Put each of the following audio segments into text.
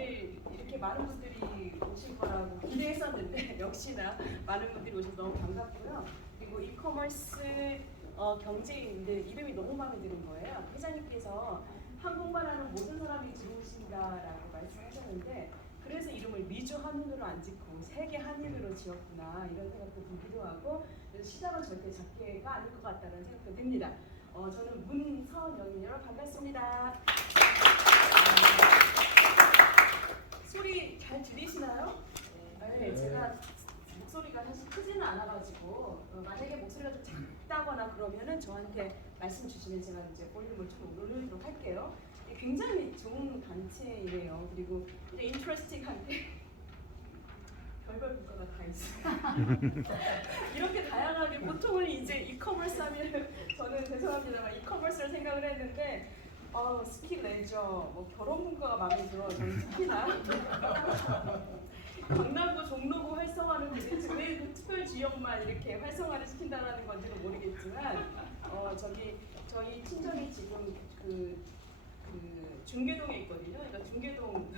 오늘 이렇게 많은 분들이 오실 거라고 기대했었는데 역시나 많은 분들이 오셔서 너무 반갑고요. 그리고 이커머스 경제인들 이름이 너무 마음에 드는 거예요. 회장님께서 한국말하는 모든 사람이 들어오신다라고 말씀하셨는데 그래서 이름을 미주 한운으로 안 짓고 세계 한인으로 지었구나 이런 생각도 들기도 하고 그래서 시장은 절대 작게가 아닐 것 같다는 생각도 듭니다. 저는 문서연이 여러분 반갑습니다. 소리 잘 들리시나요? 네, 제가 목소리가 사실 크지는 않아가지고 만약에 목소리가 좀 작다거나 그러면은 저한테 말씀 주시면 제가 이제 볼륨을 좀 올리도록 할게요. 굉장히 좋은 단체이래요. 그리고 이제 인트레스팅한데 별별 국가가 다 있어요. 이렇게 다양하게 보통은 이제 이커머스 하면 저는 죄송합니다만 이커머스를 생각을 했는데 스키 레저, 뭐 결혼 문화가 마음에 들어. 저는 특히나 강남구 종로구 활성화는 도대체 왜 그 특별 지역만 이렇게 활성화를 시킨다라는 건지는 모르겠지만 저희 친정이 지금 그 중계동에 있거든요. 그러니까 중계동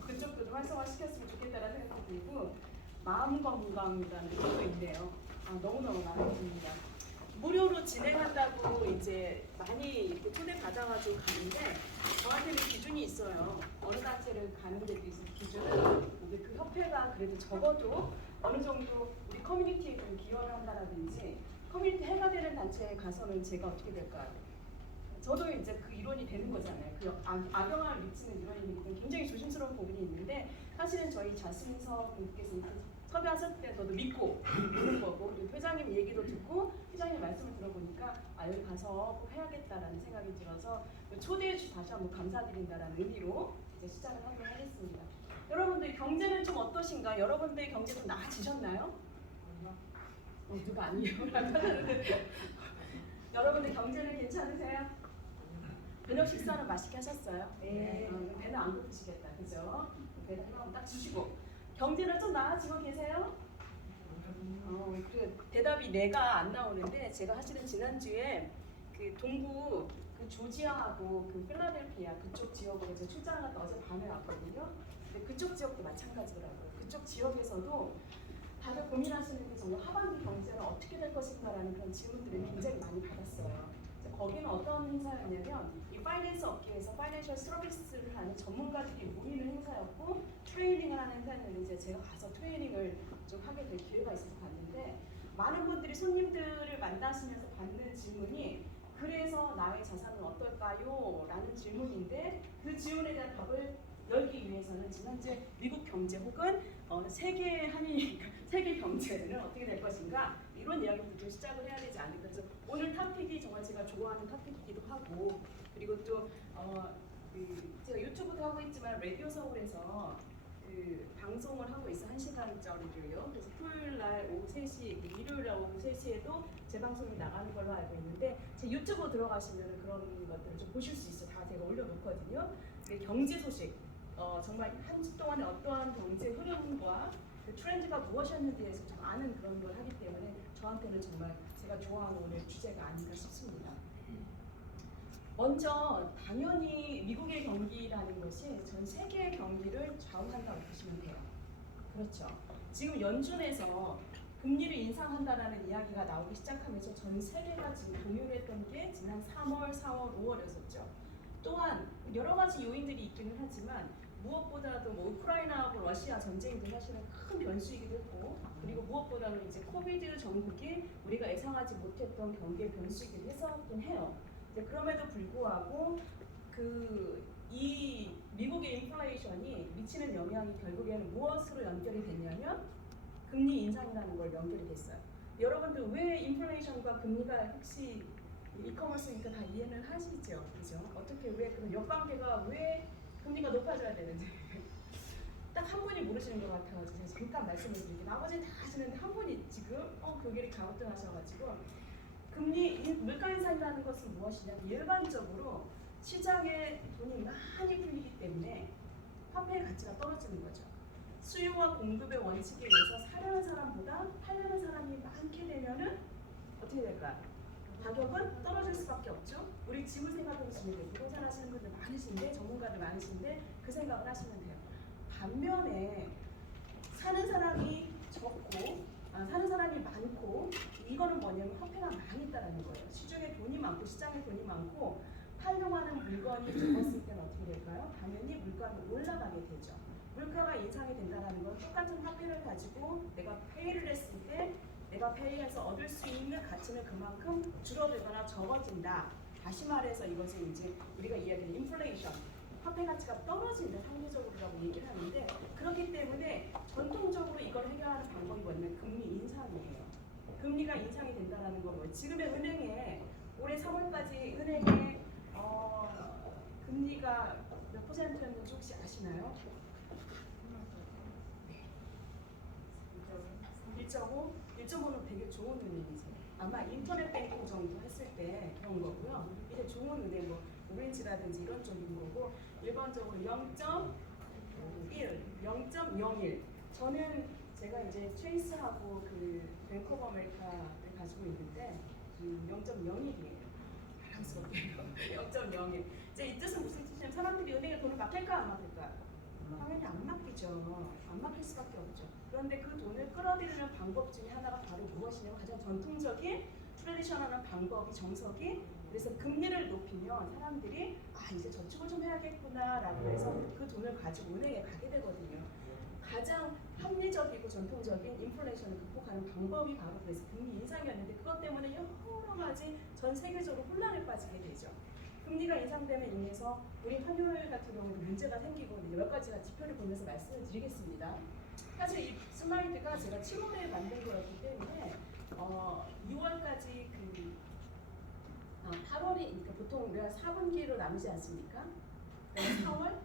그쪽도 좀 활성화 시켰으면 좋겠다라는 생각도 들고 마음 건강이라는 것도 있네요. 너무너무 마음에 듭니다. 무료로 진행한다고 이제 많이 이렇게 초대 받아가지고 가는데 저한테는 기준이 있어요. 어느 단체를 가는 데도 있어요. 기준은 근데 그 협회가 그래도 적어도 어느 정도 우리 커뮤니티에 좀 기여를 한다라든지 커뮤니티 해가 되는 단체에 가서는 제가 어떻게 될까요? 저도 이제 그 이론이 되는 거잖아요. 그 악영향을 미치는 이론이기 때문에 굉장히 조심스러운 부분이 있는데 사실은 저희 자신서 분께서 섭외하셨을 때 저도 믿고 보는 거고 그리고 회장님 얘기도 듣고 회장님 말씀을 들어보니까 여기 가서 꼭 해야겠다라는 생각이 들어서 초대해 주셔서 다시 한번 감사드린다라는 의미로 이제 시작을 하도록 하겠습니다. 여러분들 경제는 좀 어떠신가? 여러분들의 경제 좀 나아지셨나요? 누가 아니에요? 여러분들 경제는 괜찮으세요? 저녁 식사는 맛있게 하셨어요? 네. 배는 안 고프시겠다, 그죠? 배는 한번 딱 주시고 경제는 좀 나아지고 계세요? 그 대답이 내가 안 나오는데 제가 사실은 지난주에 그 동부 그 조지아하고 그 필라델피아 그쪽 지역으로 제가 출장을 갔다 어제 밤에 왔거든요. 근데 그쪽 지역도 마찬가지더라고요. 그쪽 지역에서도 다들 고민하시는 게 정말 하반기 경제는 어떻게 될 것인가라는 그런 질문들을 굉장히 많이 받았어요. 거기는 어떤 행사였냐면 이 파이낸스 업계에서 파이낸셜 서비스를 하는 전문가들이 모이는 행사였고 트레이닝을 하는 행사였는데 이제 제가 가서 트레이닝을 좀 하게 될 기회가 있어서 갔는데 많은 분들이 손님들을 만나시면서 받는 질문이 그래서 나의 자산은 어떨까요? 라는 질문인데 그 질문에 대한 답을 열기 위해서는 지난주에 미국 경제 혹은 세계 한인 세계 경제는 어떻게 될 것인가 이런 이야기부터 시작을 해야 되지 않을까. 그래서 오늘 토픽이 정말 제가 좋아하는 토픽이기도 하고 그리고 또 제가 유튜브도 하고 있지만 라디오 서울에서 그 방송을 하고 있어 1시간짜리를요. 그래서 토요일 날 오후 3시, 일요일 날 오후 3시에도 재방송이 나가는 걸로 알고 있는데 제 유튜브 들어가시면 그런 것들을 좀 보실 수 있어요. 다 제가 올려놓거든요. 경제 소식, 정말 한 주 동안에 어떠한 경제 흐름과 그 트렌드가 무엇이었는지에 대해서 좀 아는 그런 걸 하기 때문에 저한테는 정말 제가 좋아하는 오늘 주제가 아닌가 싶습니다. 먼저 당연히 미국의 경기라는 것이 전 세계의 경기를 좌우한다고 보시면 돼요. 그렇죠. 지금 연준에서 금리를 인상한다라는 이야기가 나오기 시작하면서 전 세계가 지금 공유했던 게 지난 3월, 4월, 5월이었었죠. 또한 여러 가지 요인들이 있기는 하지만 무엇보다도 뭐 우크라이나하고 러시아 전쟁도 사실은 큰 변수이기도 했고 그리고 무엇보다도 이제 코비드 전국이 우리가 예상하지 못했던 경기의 변수이기도 했었긴 해요. 그럼에도 불구하고 이 미국의 인플레이션이 미치는 영향이 결국에는 무엇으로 연결이 됐냐면 금리 인상이라는 걸 연결이 됐어요. 여러분들 왜 인플레이션과 금리가 혹시 이커머스니까 다 이해는 하시죠? 그죠? 어떻게 왜 그런 역관계가 왜 금리가 높아져야 되는지 딱 한 분이 모르시는 것 같아가지고 제가 잠깐 말씀을 드릴게요. 나머지는 다 아시는데 한 분이 지금 교계를 갸우뚱하셔가지고 금리 물가 인상이라는 것은 무엇이냐면 일반적으로 시장에 돈이 많이 풀리기 때문에 화폐의 가치가 떨어지는 거죠. 수요와 공급의 원칙에 의해서 사려는 사람보다 팔려는 사람이 많게 되면은 어떻게 될까요? 가격은 떨어질 수밖에 없죠. 우리 집을 생각해 보시면 돼요. 부동산 하시는 분들 많으신데 전문가들 많으신데 그 생각을 하시면 돼요. 반면에 사는 사람이 적고 사는 사람이 많고 이거는 뭐냐면 화폐가 많이 있다는 거예요. 시중에 돈이 많고 시장에 돈이 많고 팔려하는 물건이 적었을 때는 어떻게 될까요? 당연히 물가는 올라가게 되죠. 물가가 인상이 된다는 건 똑같은 화폐를 가지고 내가 페이를 했을 때 내가 페이해서 얻을 수 있는 가치는 그만큼 줄어들거나 적어진다. 다시 말해서 이것은 이제 우리가 이야기하는 인플레이션, 화폐 가치가 떨어진다 상대적으로라고 얘기를 하는데 그렇기 때문에 전통적으로 이걸 해결하는 방법이 뭐냐면 금리 인상이에요. 금리가 인상이 된다는 건 뭐예요? 지금의 은행에 올해 3월까지 은행의 금리가 몇 %였는지 혹시 아시나요? 1.5? 1.5는 되게 좋은 은행이세요. 아마 인터넷 뱅킹 정도 했을 때 그런 거고요. 이제 좋은 은행 뭐 오렌지라든지 이런 쪽인 거고 일반적으로 0.1, 0.01. 저는 제가 이제 체이스하고 그 뱅크 오브 아메리카를 가지고 있는데 0.01이에요. 자랑스럽게요. 0.01. 이제 이 뜻은 무슨 뜻이냐면 사람들이 은행에 돈을 맡길까 안 맡길까? 당연히 안 맡기죠. 안 맡길 수밖에 없죠. 그런데 그 돈을 끌어들이는 방법 중에 하나가 바로 무엇이냐면 가장 전통적인 트레디셔널한 방법이 정석이 그래서 금리를 높이면 사람들이 이제 저축을 좀 해야겠구나라고 해서 그 돈을 가지고 은행에 가게 되거든요. 가장 합리적이고 전통적인 인플레이션을 극복하는 방법이 바로 그래서 금리 인상이었는데 그것 때문에 여러 가지 전 세계적으로 혼란에 빠지게 되죠. 금리가 인상됨에 인해서 우리 환율 같은 경우는 문제가 생기고 여러 가지가 지표를 보면서 말씀을 드리겠습니다. 사실 이 슬라이드가 제가 7월에 만든 거였기 때문에 6월까지 8월이 그러니까 보통 우리가 4분기로 나누지 않습니까? 4월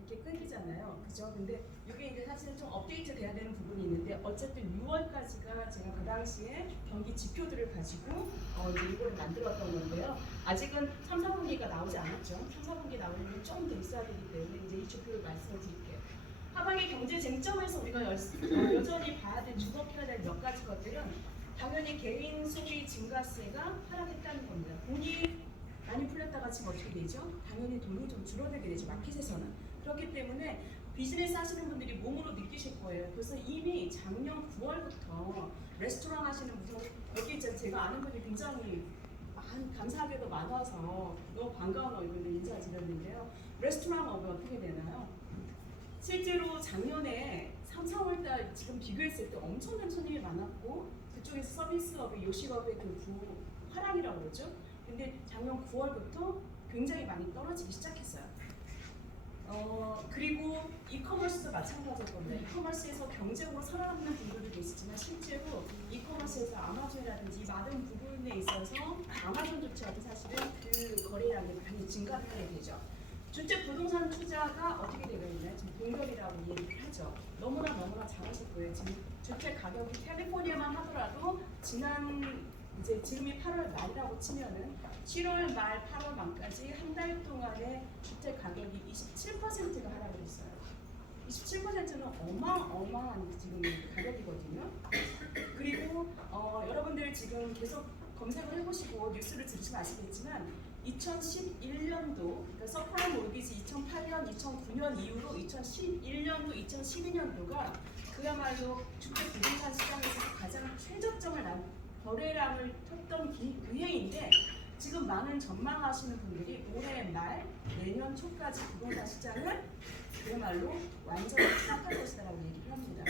이렇게 끊기잖아요. 그죠? 근데 이게 이제 사실은 좀 업데이트 돼야 되는 부분이 있는데 어쨌든 6월까지가 제가 그 당시에 경기 지표들을 가지고 이제 이걸 만들었던 건데요. 아직은 3, 4분기가 나오지 않았죠. 3, 4분기 나오려면 좀 더 있어야 되기 때문에 이제 이 지표를 말씀을 드릴게요. 하반기 경제 쟁점에서 우리가 여전히 봐야 될 주목해야 될 몇 가지 것들은 당연히 개인 소비 증가세가 하락했다는 겁니다. 돈이 많이 풀렸다가 지금 어떻게 되죠? 당연히 돈이 좀 줄어들게 되죠. 마켓에서는. 그렇기 때문에 비즈니스 하시는 분들이 몸으로 느끼실 거예요. 그래서 이미 작년 9월부터 레스토랑 하시는 분들 여기 이제 제가 아는 분이 굉장히 감사하게도 많아서 너무 반가운 얼굴로 인사드렸는데요. 레스토랑 업이 어떻게 되나요? 실제로 작년에 3, 4월달 지금 비교했을 때 엄청난 손님이 많았고 그쪽에서 서비스업의 요식업의 그 화랑이라고 그러죠. 근데 작년 9월부터 굉장히 많이 떨어지기 시작했어요. 그리고 이커머스도 마찬가지일 겁니다. 이커머스에서 경제적으로 살아남는 분들도 계시지만 실제로 이커머스에서 아마존이라든지 많은 부분에 있어서 아마존조차도 사실은 그 거래량이 많이 증가하게 되죠. 주택 부동산 투자가 어떻게 되고 있나요? 지금 동결이라고 얘기를 하죠. 너무나 잘하실 거예요. 지금 주택 가격이 캘리포니아만 하더라도 지금이 8월 말이라고 치면은 7월 말 8월 말까지 한 달 동안에 주택 가격이 27%가 하락을 했어요. 27%는 어마어마한 지금 가격이거든요. 그리고 여러분들 지금 계속 검색을 해보시고 뉴스를 들으시면 아시겠지만 2011년도 그러니까 서프라임 모기지 2008년, 2009년 이후로 2011년도, 2012년도가 그야말로 주택 부동산 시장에서 가장 최저점을 거래량을 쳤던 그 해인데 지금 많은 전망하시는 분들이 올해 말 내년 초까지 부동산 시장을 그야말로 완전히 추락할 것이라고 얘기를 합니다.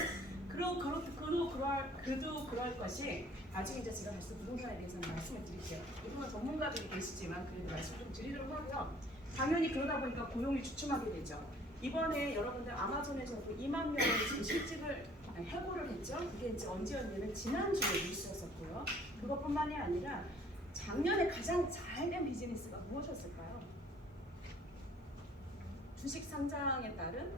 그도 그럴 것이 나중에 이제 제가 다시 부동산에 대해서 말씀을 드릴게요. 이분은 전문가들이 계시지만 그래도 말씀 좀 드리도록 하고요. 당연히 그러다 보니까 고용이 주춤하게 되죠. 이번에 여러분들 아마존에서도 2만 명의 지금 실직을 해고를 했죠. 그게 이제 언제였냐면 지난주에 뉴스였었고요. 그것뿐만이 아니라 작년에 가장 잘된 비즈니스가 무엇이었을까요? 주식 상장에 따른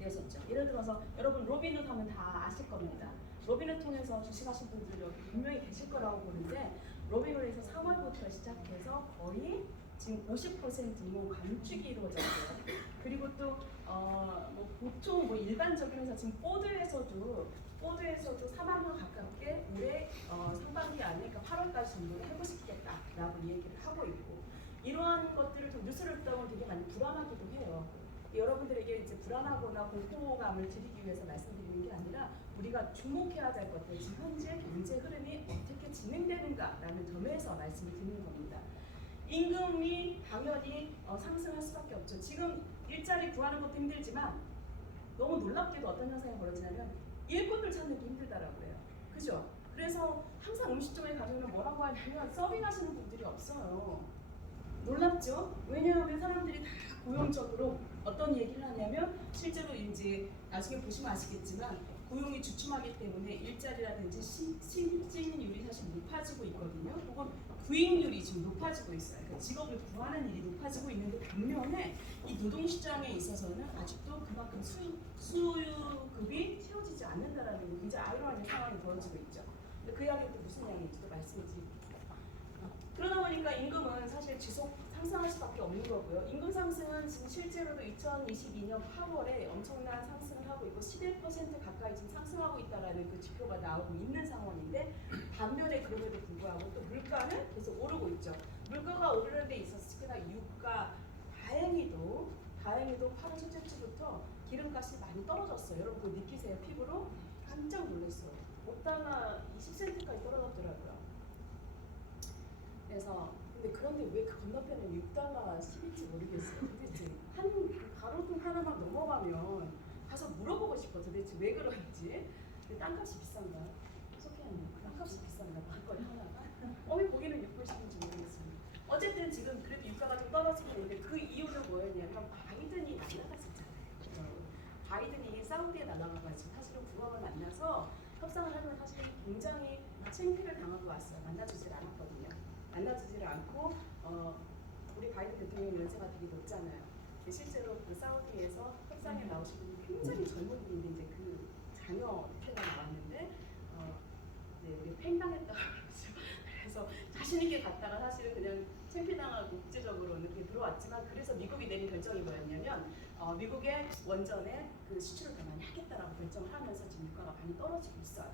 였었죠. 예를 들어서 여러분 로빈훗 하면 다 아실 겁니다. 로빈훗 통해서 주식하신 분들 여기 분명히 계실 거라고 보는데 로빈훗에서 3월부터 시작해서 거의 지금 50% 감축이 이루어졌어요. 그리고 또 보통 일반적인 회사 지금 포드에서도 4만 원 가깝게 올해 상반기 안에 그러니까 8월까지 정도는 해보시겠다라고 얘기를 하고 있고 이러한 것들을 좀 뉴스를 듣다 보면 되게 많이 불안하기도 해요. 여러분들에게 불안하거나 공포감을 드리기 위해서 말씀드리는 게 아니라 우리가 주목해야 될 것들, 지금 현재 경제 흐름이 어떻게 진행되는가라는 점에서 말씀을 드리는 겁니다. 임금이 당연히 상승할 수밖에 없죠. 지금 일자리 구하는 것도 힘들지만 너무 놀랍게도 어떤 현상이 벌어지냐면 일꾼들 찾는 게 힘들다라고 해요. 그죠? 그래서 항상 음식점에 가면 뭐라고 하냐면 서빙하시는 분들이 없어요. 놀랍죠? 왜냐하면 사람들이 다 고용적으로 어떤 얘기를 하냐면 실제로 이제 나중에 보시면 아시겠지만 고용이 주춤하기 때문에 일자리라든지 신진율이 사실 높아지고 있거든요. 혹은 구익률이 지금 높아지고 있어요. 그러니까 직업을 구하는 일이 높아지고 있는데 반면에 이 노동시장에 있어서는 아직도 그만큼 수급이 채워지지 않는다라는 굉장히 아이러니한 상황이 벌어지고 있죠. 근데 그 이야기가 무슨 이야기인지도 말씀을 드릴게요. 그러다 보니까 임금은 사실 지속 상승할 수밖에 없는 거고요. 임금 상승은 지금 실제로도 2022년 8월에 엄청난 상승을 하고 있고 11% 가까이 지금 상승하고 있다라는 그 지표가 나오고 있는 상황인데 반면에 그럼에도 불구하고 또 물가는 계속 오르고 있죠. 물가가 오르는 데 있어서 특히나 유가 다행히도 8월 첫째 주부터 기름값이 많이 떨어졌어요. 여러분 그거 느끼세요? 피부로? 깜짝 놀랐어요. 5달러 20센트까지 떨어졌더라고요. 그래서 그런데 왜 그 건너편에 6달러 10인지 모르겠어요. 도대체 한 가로등 하나만 넘어가면 가서 물어보고 싶어. 도대체 왜 그런지. 땅값이 비싼가? 소피아님, 땅값이 비싼가? 방거리 하나가? 왜 거기는 6불씩인지 모르겠습니다. 어쨌든 지금 그래도 유가가 좀 떨어지고 있는데 그 이유는 뭐였냐면 바이든이 날아갔었잖아요. 바이든이 사우디에 날아가가지고 사실은 국왕을 만나서 협상을 하면 사실 굉장히 창피를 당하고 왔어요. 만나주질 않았거든요. 만나주지를 않고 우리 바이든 대통령 연세가 되게 높잖아요. 실제로 그 사우디에서 협상에 나오신 분이 굉장히 젊은 분인데 이제 그 자녀 태가 나왔는데 우리 팽당했다고 그러죠. 그래서 자신 있게 갔다가 사실은 그냥 창피당하고 국제적으로는 그렇게 들어왔지만 그래서 미국이 내린 결정이 뭐였냐면 미국의 원전에 그 수출을 더 많이 하겠다라고 결정을 하면서 지금 유가가 많이 떨어지고 있어요.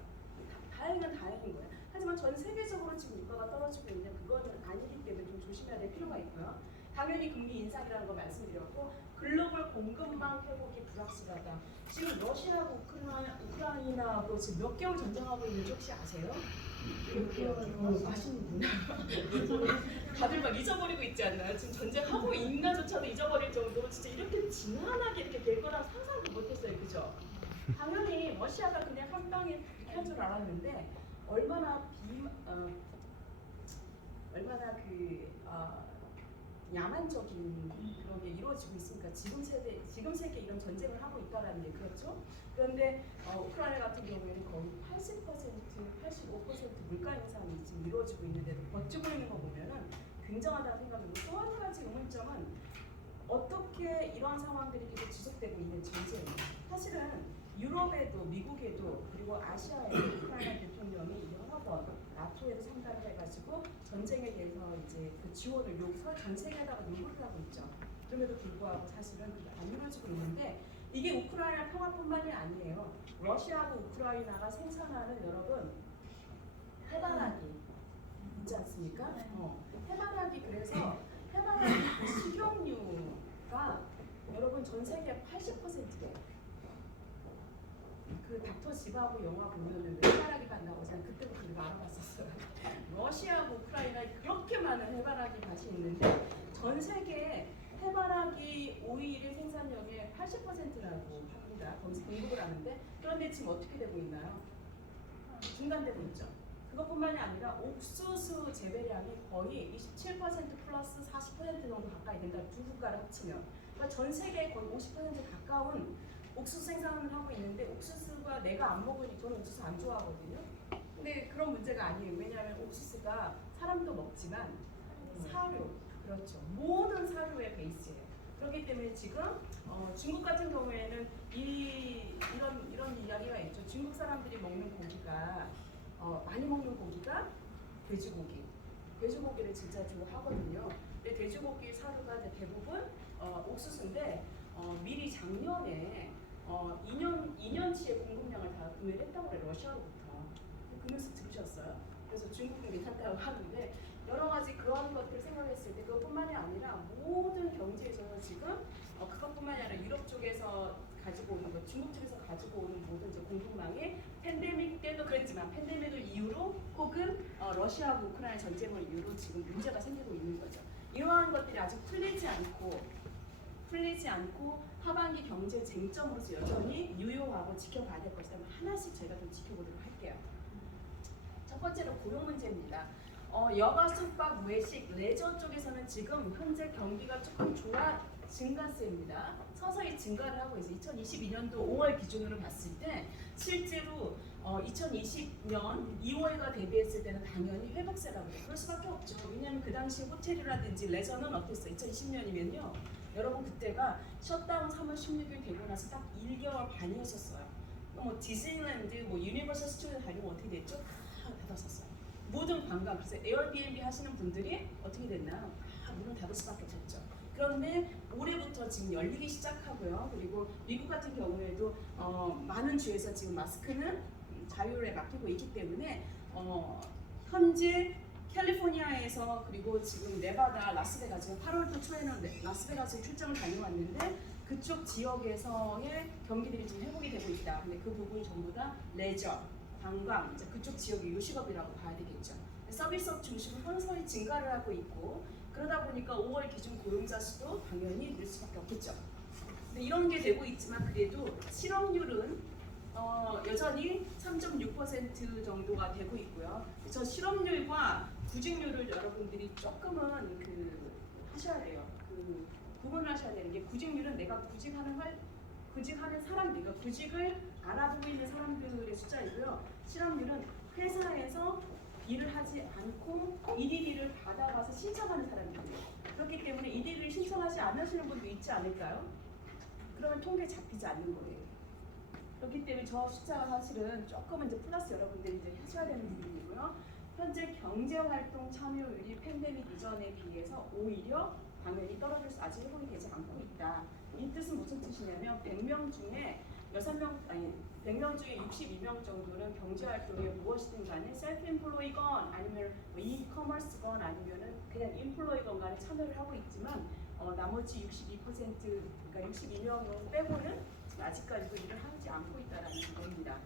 다행은 다행인 거예요. 하지만 전 세계적으로 지금 유가가 떨어지고 있는데 그거는 아니기 때문에 좀 조심해야 될 필요가 있고요. 당연히 금리 인상이라는 거 말씀드렸고 글로벌 공급망 회복이 불확실하다. 지금 러시아하고 우크라이나하고 지금 몇 개월 전쟁하고 있는지 혹시 아세요? 아시는구나. 다들 막 잊어버리고 있지 않나요? 지금 전쟁하고 있나조차도 잊어버릴 정도로 진짜 이렇게 진한하게 이렇게 될 거랑 상상도 못했어요. 그죠? 당연히 러시아가 그냥 한 방에 이렇게 할 줄 알았는데 얼마나 야만적인 그런 게 이루어지고 있으니까 지금 세계 이런 전쟁을 하고 있다라는 게 그렇죠. 그런데 우크라이나 같은 경우에는 거의 80%, 85% 물가 인상이 지금 이루어지고 있는데도 버티고 있는 거 보면은 굉장하다는 생각이고 또 한 가지 의문점은 어떻게 이러한 상황들이 계속 지속되고 있는지 문제예요. 사실은 유럽에도 미국에도 그리고 아시아에도 우크라이나 대통령이 여러 번 나토에도 참가를 해가지고 전쟁에 대해서 이제 그 지원을 전 세계에다가 요구를 하고 있죠. 그럼에도 불구하고 사실은 그게 안 이루어지고 있는데 이게 우크라이나 평화뿐만이 아니에요. 러시아하고 우크라이나가 생산하는 여러분 해바라기 있지 않습니까? 해바라기 그래서 해바라기 그 식용유가 여러분 전 세계 80%예요. 그 닥터 집하고 영화 보면은 왜 해바라기 간다고 저는 그때부터 우리가 알아봤었어요. 러시아하고 우크라이나에 그렇게 많은 해바라기 밭이 있는데 전 세계 해바라기 오일의 생산량의 80%라고 합니다. 거기서 공급을 하는데 그런데 지금 어떻게 되고 있나요? 중단되고 있죠. 그것뿐만이 아니라 옥수수 재배량이 거의 27% 플러스 40% 정도 가까이 된다. 두 국가를 합치면. 그러니까 전 세계 거의 50% 가까운 옥수수 생산을 하고 있는데 옥수수가 내가 안 먹으니 저는 옥수수 안 좋아하거든요. 근데 그런 문제가 아니에요. 왜냐하면 옥수수가 사람도 먹지만 사료, 그렇죠. 모든 사료의 베이스예요. 그렇기 때문에 지금 중국 같은 경우에는 이런 이야기가 있죠. 중국 사람들이 먹는 고기가 많이 먹는 고기가 돼지고기. 돼지고기를 진짜 좋아하거든요. 근데 돼지고기 사료가 대부분 옥수수인데 미리 작년에 2년치의 공급량을 다 구매를 했다고 그래요. 러시아로부터. 그 뉴스 들으셨어요? 그래서 중국은 괜찮다고 하는데 여러 가지 그런 것들을 생각했을 때 그것뿐만이 아니라 모든 경제에서 지금 그것뿐만이 아니라 유럽 유럽 쪽에서 가지고 오는 거, 중국 쪽에서 가지고 오는 모든 이제 공급망이 팬데믹 때도 그랬지만 팬데믹을 이유로 혹은 러시아하고 우크라이나 전쟁을 이유로 지금 문제가 생기고 있는 거죠. 이러한 것들이 아직 풀리지 않고 하반기 경제 쟁점으로서 여전히 유효하고 지켜봐야 될 것이다. 하나씩 저희가 좀 지켜보도록 할게요. 첫 번째로 고용 문제입니다. 여가, 숙박, 외식, 레저 쪽에서는 지금 현재 경기가 조금 증가세입니다. 서서히 증가를 하고 있어요. 2022년도 5월 기준으로 봤을 때 실제로 2020년 2월과 대비했을 때는 당연히 회복세라고 해요. 그럴 수밖에 없죠. 왜냐하면 그 당시 호텔이라든지 레저는 어땠어요? 2020년이면요. 여러분 그때가 셧다운 3월 16일 되고 나서 딱 1개월 반이었었어요. 뭐 디즈니랜드, 뭐 유니버설 스튜디오 다니면 어떻게 됐죠? 다 닫았었어요. 모든 관광, 그래서 에어비앤비 하시는 분들이 어떻게 됐나요? 다 문을 닫을 수밖에 없었죠. 그런데 올해부터 지금 열리기 시작하고요. 그리고 미국 같은 경우에도 많은 주에서 지금 마스크는 자율에 맡기고 있기 때문에 현재 캘리포니아에서 그리고 지금 네바다, 라스베가스 8월도 초에는 라스베가스에 출장을 다녀왔는데 그쪽 지역에서의 경기들이 좀 회복이 되고 있다. 근데 그 부분이 전부 다 레저, 관광, 이제 그쪽 지역의 요식업이라고 봐야 되겠죠. 서비스업 중심으로 서서히 증가를 하고 있고 그러다 보니까 5월 기준 고용자 수도 당연히 늘 수밖에 없겠죠. 근데 이런 게 되고 있지만 그래도 실업률은 여전히 3.6% 정도가 되고 있고요. 저 실업률과 구직률을 여러분들이 조금은 하셔야 돼요. 구분을 하셔야 되는 게 구직률은 내가 구직하는 사람, 내가 구직을 알아보고 있는 사람들의 숫자이고요. 실업률은 회사에서 일을 하지 않고 일일이를 받아가서 신청하는 사람들이에요. 그렇기 때문에 일일이를 신청하지 않으시는 분도 있지 않을까요? 그러면 통계에 잡히지 않는 거예요. 그렇기 때문에 저 숫자가 사실은 조금은 이제 플러스 여러분들이 이제 하셔야 되는 부분이고요. 현재 경제활동 참여율이 팬데믹 이전에 비해서 오히려 당연히 떨어져서 아직 회복이 되지 않고 있다. 이 뜻은 무슨 뜻이냐면 100명 중에 100명 중에 62명 정도는 경제활동에 무엇이든 간에 셀프 인플로이건 아니면 이커머스건 아니면은 그냥 인플로이건 간에 참여를 하고 있지만 나머지 62% 그러니까 62명 빼고는 아직까지도 일을 하지 않고 있다는 겁니다.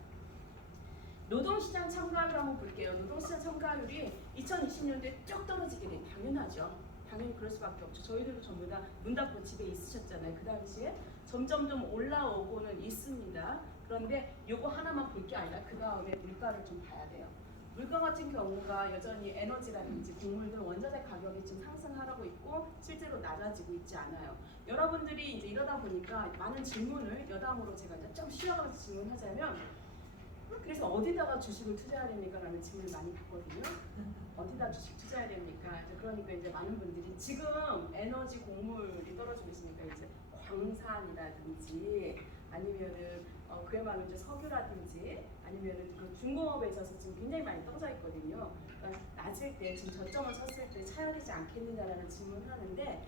노동시장 참가율 한번 볼게요. 노동시장 참가율이 2020년도에 쭉 떨어지게 돼 당연하죠. 당연히 그럴 수밖에 없죠. 저희들도 전부 다 문 닫고 집에 있으셨잖아요. 그 당시에 점점점 올라오고는 있습니다. 그런데 요거 하나만 볼 게 아니라 그 다음에 물가를 좀 봐야 돼요. 물가 같은 경우가 여전히 에너지라든지 곡물들 원자재 가격이 좀 상승하고 있고 실제로 낮아지고 있지 않아요. 여러분들이 이제 이러다 보니까 많은 질문을 여담으로 제가 좀 쉬어가면서 질문하자면 그래서 어디다가 주식을 투자해야 됩니까? 라는 질문을 많이 받거든요. 어디다 주식 투자해야 됩니까? 그러니까 이제 많은 분들이 지금 에너지 곡물이 떨어지고 있으니까 이제 광산이라든지 아니면은 그야말로 이제 석유라든지 아니면은 그 중공업에 있어서 지금 굉장히 많이 떨어져 있거든요. 그러니까 낮을 때 지금 저점을 섰을 때 사야 되지 않겠느냐라는 질문을 하는데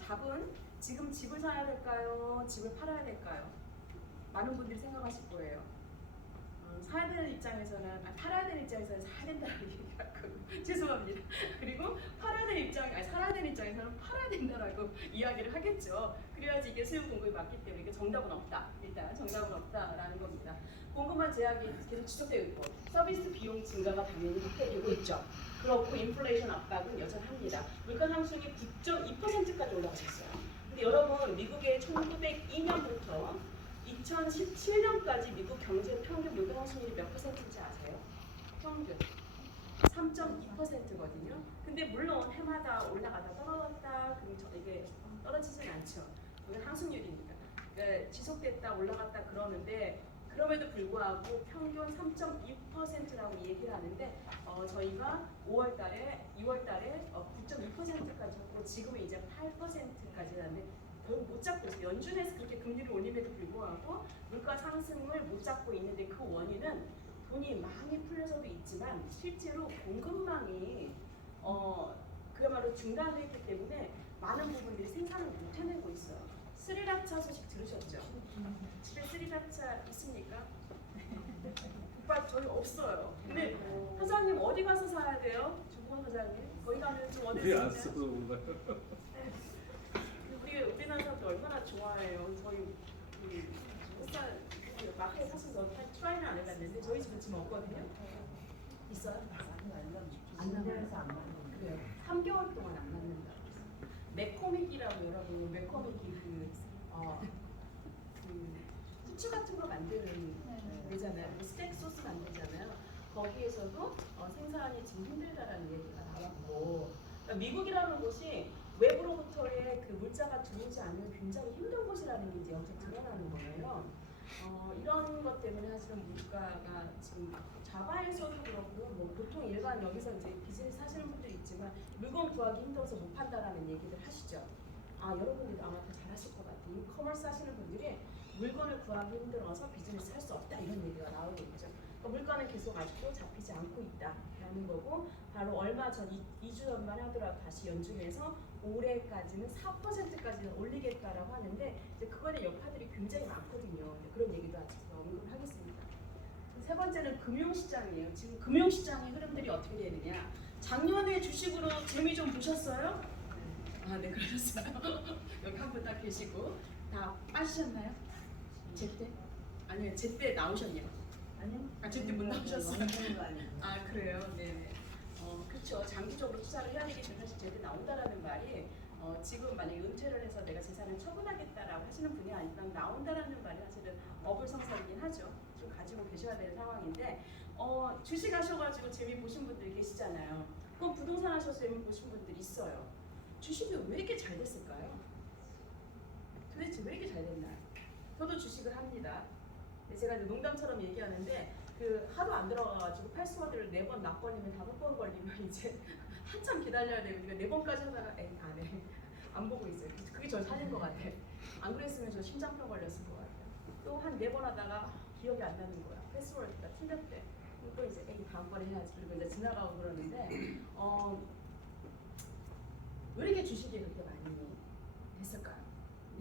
답은 지금 집을 사야 될까요? 집을 팔아야 될까요? 많은 분들이 생각하실 거예요. 사야 되는 입장에서는 팔아야 되는 입장에서는 사야 된다는 얘기하고 죄송합니다. 그리고 살아야 되는 입장에서는 팔아야 된다라고 이야기를 하겠죠. 그래야지 이게 수요 공급이 맞기 때문에 이게 정답은 없다. 일단 정답은 없다라는 겁니다. 공급만 제약이 계속 지속되고 있고 서비스 비용 증가가 당연히 확대되고 있죠. 그렇고 인플레이션 압박은 여전합니다. 물가 상승이 9.2%까지 올라갔었어요. 근데 여러분 미국의 1902년부터 2017년까지 미국 경제 평균 노동성률이 몇 %인지 아세요? 평균 3.2%거든요. 근데 물론 해마다 올라가다 떨어졌다, 그럼 이게 떨어지진 않죠. 이건 상승률이니까. 그러니까 지속됐다 올라갔다 그러는데 그럼에도 불구하고 평균 3.2%라고 얘기를 하는데 저희가 5월달에 6월달에 9.2%까지 했고 지금은 이제 8%까지 하는데 결국 못 잡고 있어요. 연준에서 그렇게 금리를 올림에도 불구하고 물가 상승을 못 잡고 있는데 그 원인은 돈이 많이 풀려서도 있지만 실제로 공급망이 그야말로 중단돼 있기 때문에 많은 부분들이 생산을 못 해내고 있어요. 스리라차 소식 들으셨죠? 집에 스리라차 있습니까? 오빠 저희 없어요. 근데 사장님 어디 가서 사야 돼요? 주부관 사장님 거기 가면 좀 어디 안 쓰고 우리 주식을 우리나라 사람들 얼마나 좋아해요. 저희 햇살 마크에 사셔서 트라이는 안 해봤는데 저희 집은 지금 없거든요. 있어요? 안 나와요. 그래요. 3개월 동안 안 맞는다. 매코믹이라고 여러분 매코믹이 그 후추 같은 거 만드는 데잖아요. 스테이크 소스 만들잖아요. 거기에서도 생산이 지금 힘들다라는 얘기가 나왔고 그러니까 미국이라는 곳이 외부로부터의 그 물자가 들어오지 않으면 굉장히 힘든 곳이라는 게 이제 여기서 드러나는 거예요. 이런 것 때문에 사실은 물가가 지금 자바에서도 그렇고 뭐 보통 일반 여기서 이제 비즈니스 하시는 분들이 있지만 물건 구하기 힘들어서 못 판다라는 얘기들 하시죠. 여러분들도 아마 더 잘하실 것 같아요. 이커머스 하시는 분들이 물건을 구하기 힘들어서 비즈니스 할 수 없다 이런 얘기가 나오고 있죠. 그러니까 물가는 계속 아직도 잡히지 않고 있다라는 거고 바로 얼마 전 2주 전만 하더라도 다시 연준에서 올해까지는 4%까지는 올리겠다라고 하는데 이제 그거는 여파들이 굉장히 많거든요. 그런 얘기도 아직 언급을 하겠습니다. 세 번째는 금융시장이에요. 지금 금융시장의 흐름들이 어떻게 되느냐. 작년에 주식으로 재미 좀 보셨어요? 네 그러셨어요. 여기 한 분 딱 계시고 다 빠지셨나요? 제때? 아니요 제때 나오셨네요. 아니요. 제때 못 나오셨어요. 아니요. 그래요. 네네. 그렇죠. 장기적으로 투자를 해야 되기 때문에 사실 제때 나온다라는 말이 지금 만약에 은퇴를 해서 내가 재산을 처분하겠다라고 하시는 분이 아니라 나온다라는 말이 사실은 어불성설이긴 하죠. 좀 가지고 계셔야 될 상황인데 주식 하셔가지고 재미 보신 분들이 계시잖아요. 그럼 부동산 하셔서 재미 보신 분들이 있어요. 주식이 왜 이렇게 잘 됐을까요? 도대체 왜 이렇게 잘 됐나요? 저도 주식을 합니다. 제가 이제 농담처럼 얘기하는데 하도 안 들어가가지고 패스워드를 4번 낚번이면 5번 걸리면 이제 한참 기다려야 되고 4번까지 하다가 안 보고 있어요. 그게 저 살인 것 같아. 안 그랬으면 저 심장병 걸렸을 것 같아요. 또 한 4번 하다가 기억이 안 나는 거야. 패스워드가 틀렸대. 또 이제 다음번에 해야지. 그리고 이제 지나가고 그러는데 왜 이렇게 주식이 그렇게 많이 됐을까요?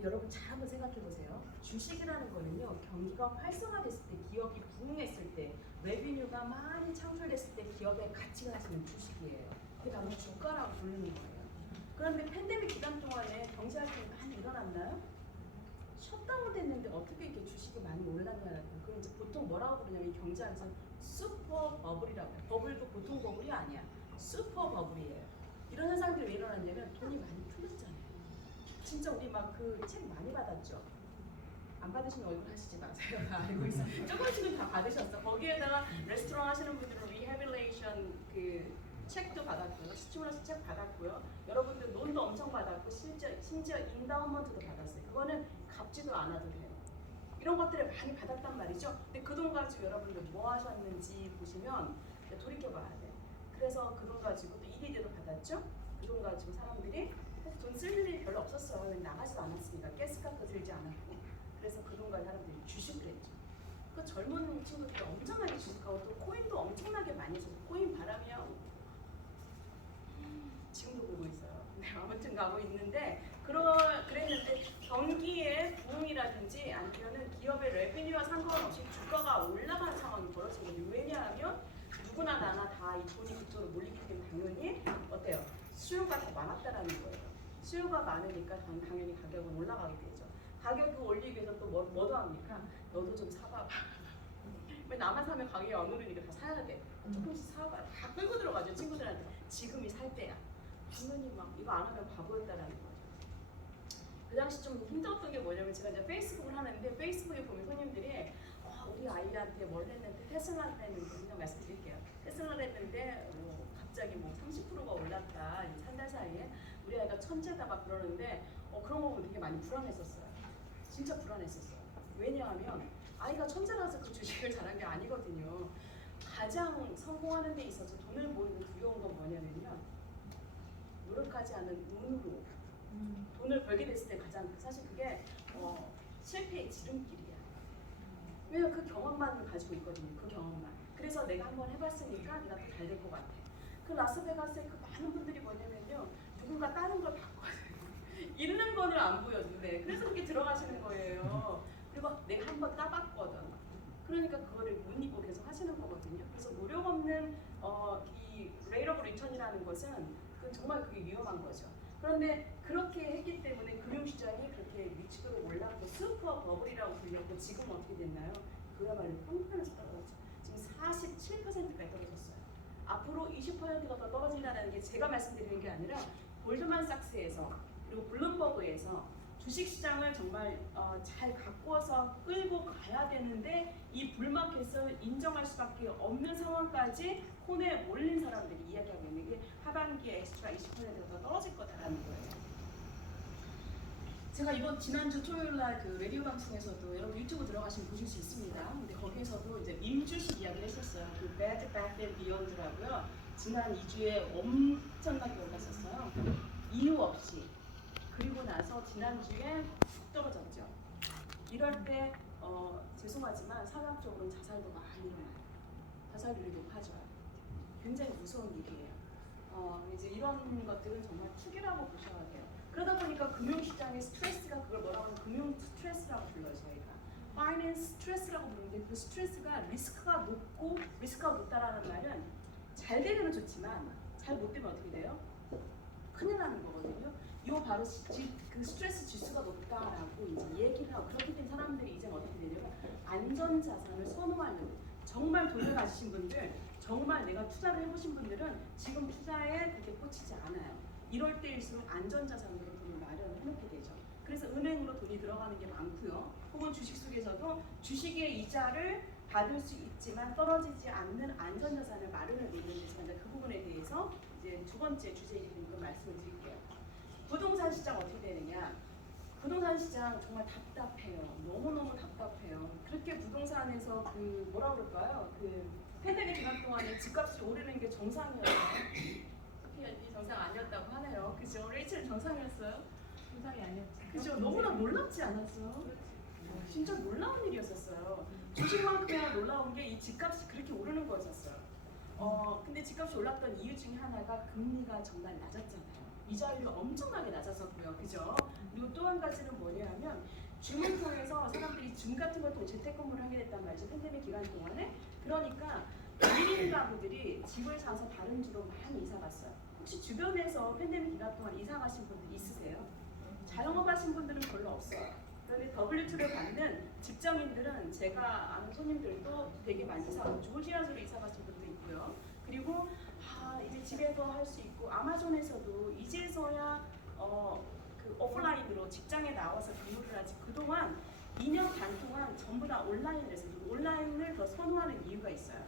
여러분 잘 한번 생각해 보세요. 주식이라는 거는요, 경기가 활성화됐을 때, 기업이 부흥했을 때, 레비뉴가 많이 창출됐을 때 기업의 가치가 지는 주식이에요. 그게 바로 주가라고 부르는 거예요. 그런데 팬데믹 기간 동안에 경제 활동이 많이 일어났나요? 셧다운 됐는데 어떻게 이렇게 주식이 많이 올랐냐는 그걸 이제 보통 뭐라고 부르냐면 이 경제학에서 슈퍼 버블이라고 해요. 버블도 보통 버블이 아니야. 슈퍼 버블이에요. 이런 현상들이 왜 일어났냐면 돈이 많이 풀렸잖아요. 진짜 우리 막 그 책 많이 받았죠. 안 받으시면 얼굴 하시지 마세요. 다 알고 있어요. 조금씩은 다 받으셨어. 거기에다가 레스토랑 하시는 분들은 리해빌레이션 그 책도 받았고요. 스튜어스 책 받았고요. 여러분들 논도 엄청 받았고 심지어 인다운먼트도 받았어요. 그거는 갚지도 않아도 돼요. 이런 것들을 많이 받았단 말이죠. 근데 그 돈 가지고 여러분들 뭐 하셨는지 보시면 돌이켜봐야 돼요. 그래서 그 돈 가지고 또 EDD도 받았죠. 그 돈 가지고 사람들이 사실 돈 쓸 일이 별로 없었어요. 나가지도 않았으니까 가스값도 들지 않았고. 그래서 그 돈 가지고 사람들이 주식을 했죠. 그 젊은 친구들이 엄청나게 주식하고 또 코인도 엄청나게 많이 했어요. 코인 바람이야. 지금도 보고 있어요. 네, 아무튼 가고 있는데 그랬는데 경기의 부흥이라든지 아니면은 기업의 레비뉴와 상관없이 주가가 올라가는 상황이 벌어진 거예요. 왜냐하면 누구나 나나 다 이 돈이 그쪽으로 몰리기 때문에 당연히 어때요? 수요가 더 많았다라는 거예요. 수요가 많으니까 당연히 가격은 올라가게 되죠. 가격을 올리기 위해서 또 뭐도 합니까? 너도 좀 사봐봐. 왜 나만 사면 가격이 안 오르니까 다 사야 돼. 조금씩 사봐. 다 끌고 들어가죠. 친구들한테. 지금이 살 때야. 당연히 막 이거 안 하면 바보였다라는 거죠. 그 당시 좀 힘들었던 게 뭐냐면 제가 이제 페이스북을 하는데 페이스북에 보면 손님들이 우리 아이한테 뭘 했는데 테슬라를 했는데 그냥 말씀드릴게요. 테슬라를 했는데 갑자기 뭐 30%가 올랐다. 한 달 사이에 우리 아이가 천재다 막 그러는데 그런 거 보면 되게 많이 불안했었어요. 진짜 불안했었어요. 왜냐하면 아이가 천재라서 그 주식을 잘한 게 아니거든요. 가장 성공하는 데 있어서 돈을 모으는 두려운 건 뭐냐면요. 노력하지 않은 운으로 돈을 벌게 됐을 때 가장 사실 그게 실패의 지름길이야. 왜냐면 그 경험만 가지고 있거든요. 그 경험만. 그래서 내가 한번 해봤으니까 내가 더 잘 될 것 같아. 그 라스베가스의 그 많은 분들이 뭐냐면요. 누군가 다른 걸 봤거든요. 잃는 거는 안 보여주네. 그래서 그렇게 들어가시는 거예요. 그리고 내가 한번 따봤거든. 그러니까 그거를 못 잊고 계속 하시는 거거든요. 그래서 노력 없는 이 레이트 오브 리턴이라는 것은 정말 그게 위험한 거죠. 그런데 그렇게 했기 때문에 금융시장이 그렇게 미치도록 올랐고 슈퍼 버블이라고 불렸고 지금 어떻게 됐나요? 그야말로 평판에서 떨어졌죠. 지금 47%까지 떨어졌어요. 앞으로 20%가 더 떨어진다는 게 제가 말씀드리는 게 아니라 골드만삭스에서 그리고 블룸버그에서 주식시장을 정말 잘 가꾸어서 끌고 가야 되는데 이 불마켓을 인정할 수밖에 없는 상황까지 폰에 몰린 사람들이 이야기하고 있는 게 하반기에 엑스트라 20%가 더 떨어질 거다라는 거예요. 제가 이번 지난주 토요일날 그 라디오 방송에서도 여러분 유튜브 들어가시면 보실 수 있습니다. 근데 거기에서도 이제 민주식 이야기를 했었어요. 그 Bad, Back and Beyond라고요. 지난 2주에 엄청나게 올랐었어요. 이유 없이. 그리고 나서 지난주에 훅 떨어졌죠. 이럴 때 죄송하지만 상황적으로는 자살도 많이 일어나요. 자살률이 높아져요. 굉장히 무서운 일이에요. 이제 이런 것들은 정말 투기라고 보셔야 돼요. 그러다 보니까 금융시장의 스트레스가 그걸 뭐라고 하면 금융 스트레스라고 불러요 저희가. 파이낸스 스트레스라고 부르는데 그 스트레스가 리스크가 높고 리스크가 높다라는 말은 잘 되면 좋지만 잘 못 되면 어떻게 돼요? 큰일 나는 거거든요. 요 바로 그 스트레스 지수가 높다라고 이제 얘기를 하고 그렇기 때문에 사람들이 이제 어떻게 되냐면 안전 자산을 선호하는 정말 돈을 가지신 분들 정말 내가 투자를 해보신 분들은 지금 투자에 그렇게 꽂히지 않아요. 이럴 때일수록 안전자산으로 돈을 마련을 해놓게 되죠. 그래서 은행으로 돈이 들어가는 게 많고요. 혹은 주식 속에서도 주식의 이자를 받을 수 있지만 떨어지지 않는 안전자산을 마련해 놓는 데서 그 부분에 대해서 이제 두 번째 주제이긴 걸 말씀을 드릴게요. 부동산 시장 어떻게 되느냐? 부동산 시장 정말 답답해요. 너무너무 답답해요. 그렇게 부동산에서 그 뭐라 그럴까요? 그 팬데믹 기간 동안에 집값이 오르는 게 정상이었어요. 소피언니 정상 아니었다고 하네요. 그죠? 레이첼 정상이었어요? 정상이 아니었죠. 그죠? 너무나 놀랍지 않았어요? 진짜 놀라운 일이었었어요. 주식만큼이나 놀라운 게 이 집값이 그렇게 오르는 거였었어요. 근데 집값이 올랐던 이유 중에 하나가 금리가 정말 낮았잖아요. 이자율이 엄청나게 낮았었고요. 그죠? 그리고 또 한 가지는 뭐냐면 줌을 통해서 사람들이 줌 같은 걸 통해 재택근무를 하게 됐단 말이죠. 팬데믹 기간 동안에. 그러니까 1인 가구들이 집을 사서 다른 주로 많이 이사 갔어요. 혹시 주변에서 팬데믹 기간 동안 이사 가신 분들 있으세요? 자영업 하신 분들은 별로 없어요. 그런데 W2를 받는 직장인들은 제가 아는 손님들도 되게 많이 이사 가고 조지아주로 이사 가신 분도 있고요. 그리고 이제 집에서 할 수 있고 아마존에서도 이제서야 그 오프라인으로 직장에 나와서 근무를 하지 그동안 2년 반 동안 전부 다 온라인을 해서 온라인을 더 선호하는 이유가 있어요.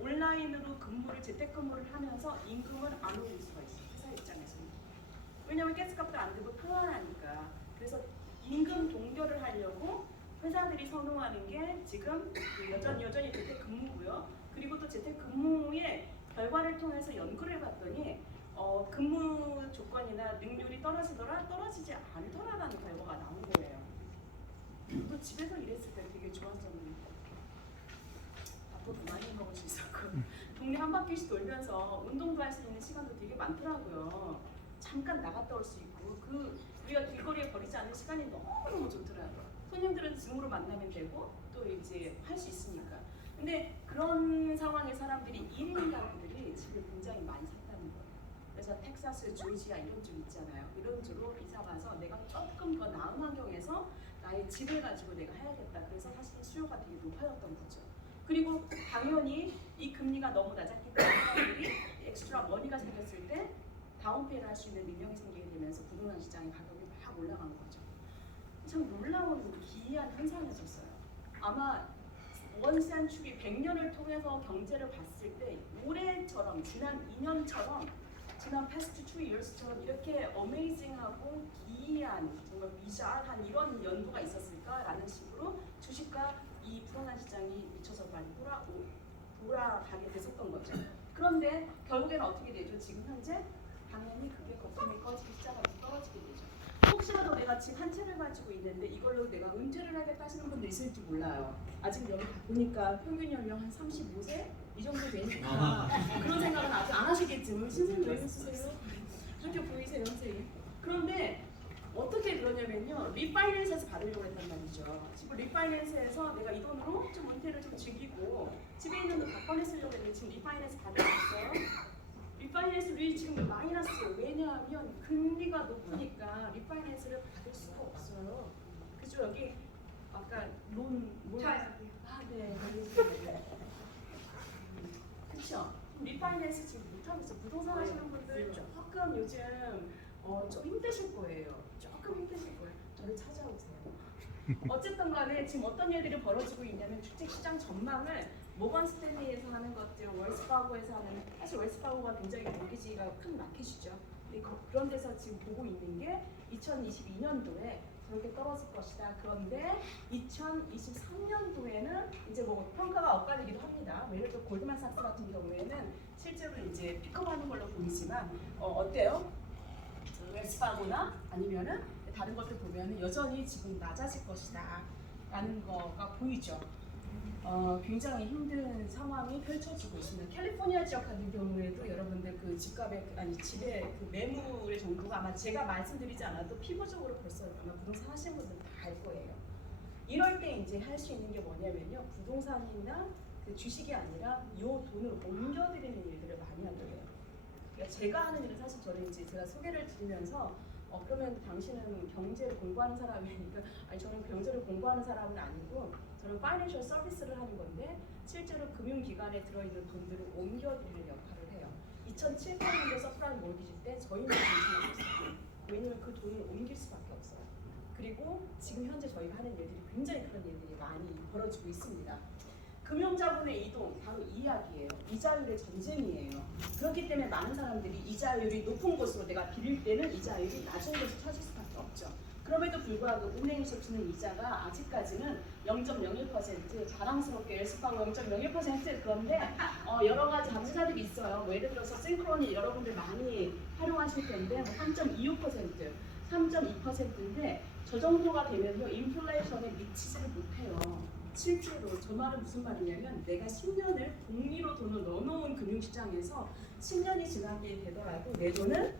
온라인으로 근무를 재택근무를 하면서 임금을 안 올릴 수가 있어요. 회사 입장에서는. 왜냐하면 가스값도 안 들고 편안하니까. 그래서 임금 동결을 하려고 회사들이 선호하는 게 지금 여전히 재택근무고요. 그리고 또 재택근무의 결과를 통해서 연구를 해봤더니 근무 조건이나 능률이 떨어지지 않더라라는 결과가 나온 거예요. 또 집에서 일했을 때 되게 좋았었는데 밥도 더 많이 먹을 수 있었고 동네 한 바퀴씩 돌면서 운동도 할 수 있는 시간도 되게 많더라고요. 잠깐 나갔다 올 수 있고 우리가 길거리에 버리지 않는 시간이 너무너무 좋더라고요. 손님들은 줌으로 만나면 되고 또 이제 할 수 있으니까. 근데 그런 상황에 사람들이 1인 가구들이 집을 굉장히 많이 샀다는 거예요. 그래서 텍사스, 조지아 이런 쪽 있잖아요. 이런 쪽으로 이사 가서 내가 조금 더 나은 환경에서 나의 집을 가지고 내가 해야겠다. 그래서 사실 수요가 되게 높아졌던 거죠. 그리고 당연히 이 금리가 너무 낮았기 때문에 사람들이 엑스트라 머니가 생겼을 때 다운페이를 할 수 있는 능력이 생기게 되면서 부동산 시장의 가격이 막 올라간 거죠. 참 놀라운 기이한 현상이었어요. 아마 원센츄리 100년을 통해서 경제를 봤을 때 올해처럼 지난 2년처럼 지난 past 2 years처럼 이렇게 어메이징하고 기이한 정말 비자한 이런 연도가 있었을까라는 식으로 주식과 이 부동산 시장이 미쳐서 많이 돌아가게 됐었던 거죠. 그런데 결국에는 어떻게 되죠? 지금 현재 당연히 그게 거품이 꺼지기 시작하면서 떨어지게 되죠. 혹시라도 내가 집 한 채를 가지고 있는데 이걸로 내가 은퇴를 하겠다 하시는 분도 있을지 몰라요. 아직 여기 보니까 평균 연령 한 35세? 이 정도 되니까 그런 생각은 아직 안 하시겠지만 신선생님 왜 웃으세요? 그렇게 보이세요 선생님? 그런데 어떻게 그러냐면요. 리파이낸스에서 받으려고 했단 말이죠. 지금 리파이낸스에서 내가 이 돈으로 좀 은퇴를 좀 즐기고 집에 있는 돈 다 꺼내 쓰려고 했는데 지금 리파이낸스 받을 수 있어요? 리파이낸스를 지금 마이너스예요. 왜냐하면 금리가 높으니까 리파이낸스를 받을 수가 없어요. 그죠? 여기 아까 네. 그렇죠. 리파이낸스 지금 못하겠어. 부동산 하시는 분들 조금 요즘 좀 힘드실 거예요. 조금 힘드실 거예요. 저를 찾아오세요. 어쨌든 간에 지금 어떤 일들이 벌어지고 있냐면 주택시장 전망을 모건 스탠리에서 하는 것들, 웰스파고에서 하는, 사실 웰스파고가 굉장히 모기지가 큰 마켓이죠. 근데 그런 데서 지금 보고 있는 게 2022년도에 저렇게 떨어질 것이다. 그런데 2023년도에는 이제 뭐 평가가 엇갈리기도 합니다. 예를 들어 골드만삭스 같은 경우에는 실제로 이제 픽업하는 걸로 보이지만 어때요? 웰스파고나 아니면은 다른 것들 보면은 여전히 지금 낮아질 것이다 라는 거가 보이죠. 굉장히 힘든 상황이 펼쳐지고 있습니다. 캘리포니아 지역 같은 경우에도 여러분들 그 집값의 집의 그 매물의 정도가 아마 제가 말씀드리지 않아도 피부적으로 벌써 아마 부동산 하시는 분들 다 알 거예요. 이럴 때 이제 할 수 있는 게 뭐냐면요, 부동산이나 그 주식이 아니라 요 돈을 옮겨드리는 일들을 많이 하게 돼요. 그러니까 제가 하는 일은 사실 저는 이제 제가 소개를 드리면서 그러면 당신은 경제를 공부하는 사람이니까, 아니 저는 경제를 공부하는 사람은 아니고 저는 파이낸셜 서비스를 하는 건데 실제로 금융기관에 들어있는 돈들을 옮겨드리는 역할을 해요. 2007, 8년도 서프라임 모기지 때 저희는 괜찮았어요. 왜냐면 그 돈을 옮길 수밖에 없어요. 그리고 지금 현재 저희가 하는 일들이 굉장히 그런 일들이 많이 벌어지고 있습니다. 금융자본의 이동, 바로 이 이야기예요. 이자율의 전쟁이에요. 그렇기 때문에 많은 사람들이 이자율이 높은 곳으로 내가 빌릴 때는 이자율이 낮은 곳을 찾을 수밖에 없죠. 그럼에도 불구하고 은행에서 주는 이자가 아직까지는 0.01%, 자랑스럽게 웰스파고 0.01%. 그런데 여러 가지 잠재자들이 있어요. 뭐 예를 들어서 싱크론이 여러분들 많이 활용하실 텐데 3.25%, 3.2%인데 저 정도가 되면요 인플레이션에 미치지를 못해요. 실제로 저 말은 무슨 말이냐면 내가 10년을 복리로 돈을 넣어놓은 금융시장에서 10년이 지나게 되더라도 내 돈은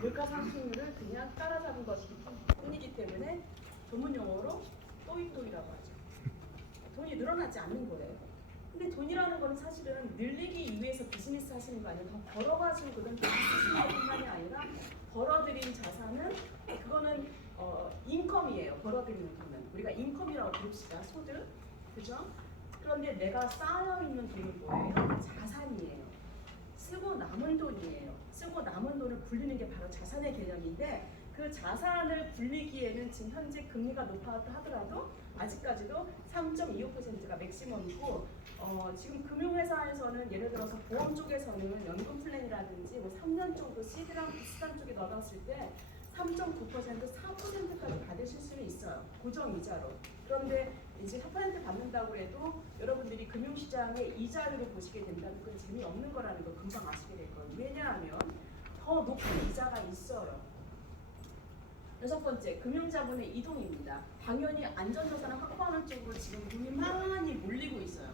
물가 상승률을 그냥 따라잡은 것이기 뿐이기 때문에 전문 용어로 또이또이라고 하죠. 돈이 늘어나지 않는 거예요. 근데 돈이라는 거는 사실은 늘리기 위해서 비즈니스 하시는 거 아니에요. 더 벌어가지고 그런 비즈니스 하는 뿐만이 아니라 벌어들인 자산은 그거는 인컴이에요. 벌어들이는 돈은 우리가 인컴이라고 부릅시다. 소득, 그죠? 그런데 내가 쌓여있는 돈은 뭐예요? 자산이에요. 쓰고 남은 돈이에요. 쓰고 남은 돈을 굴리는 게 바로 자산의 개념인데 그 자산을 굴리기에는 지금 현재 금리가 높았다 하더라도 아직까지도 3.25%가 맥시멈이고 지금 금융회사에서는 예를 들어서 보험 쪽에서는 연금 플랜이라든지 뭐 3년 정도 CD랑 비슷한 쪽에 넣어놨을 때 3.9%, 4%까지 받으실 수는 있어요. 고정이자로. 그런데 이제 4% 받는다고 해도 여러분들이 금융시장의 이자율을 보시게 된다면 그건 재미없는 거라는 걸 금방 아시게 될 거예요. 왜냐하면 더 높은 이자가 있어요. 여섯 번째, 금융자본의 이동입니다. 당연히 안전자산을 확보하는 쪽으로 지금 돈이 많이 몰리고 있어요.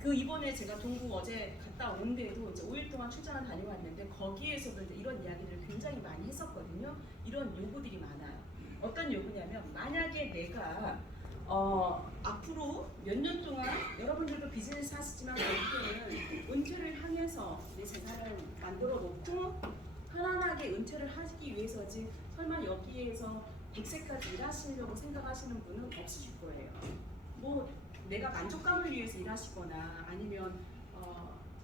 그 이번에 제가 동구 어제 갔다 온 데에도 이제 5일 동안 출장을 다녀왔는데 거기에서도 이제 이런 이야기들을 굉장히 많이 했었거든요. 이런 요구들이 많아요. 어떤 요구냐면 만약에 내가 앞으로 몇 년 동안 여러분들도 비즈니스 하시지만 결국에는 은퇴를 향해서 내 재산을 만들어 놓고 편안하게 은퇴를 하기 위해서지 설마 여기에서 100세까지 일하시려고 생각하시는 분은 없으실 거예요. 뭐 내가 만족감을 위해서 일하시거나 아니면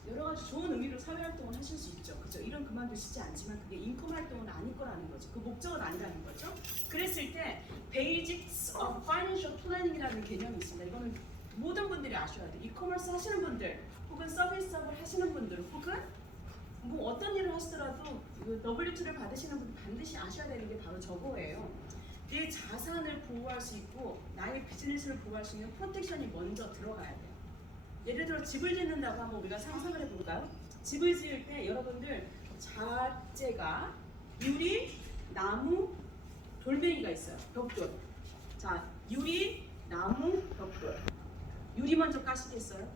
여러 가지 좋은 의미로 사회활동을 하실 수 있죠. 그죠? 일은 그만두시지 않지만 그게 인컴 활동은 아닐 거라는 거죠. 그 목적은 아니라는 거죠. 그랬을 때 Basics of Financial Planning이라는 개념이 있습니다. 이거는 모든 분들이 아셔야 돼요. 이커머스 하시는 분들 혹은 서비스업을 하시는 분들 혹은 뭐 어떤 일을 하시더라도 W2를 받으시는 분들 반드시 아셔야 되는 게 바로 저거예요. 내 자산을 보호할 수 있고 나의 비즈니스를 보호할 수 있는 프로텍션이 먼저 들어가야 돼요. 예를 들어 집을 짓는다고 한번 우리가 상상을 해볼까요? 집을 지을 때 여러분들 자재가 유리, 나무, 돌멩이가 있어요. 벽돌. 자, 유리, 나무, 벽돌. 유리 먼저 까시겠어요?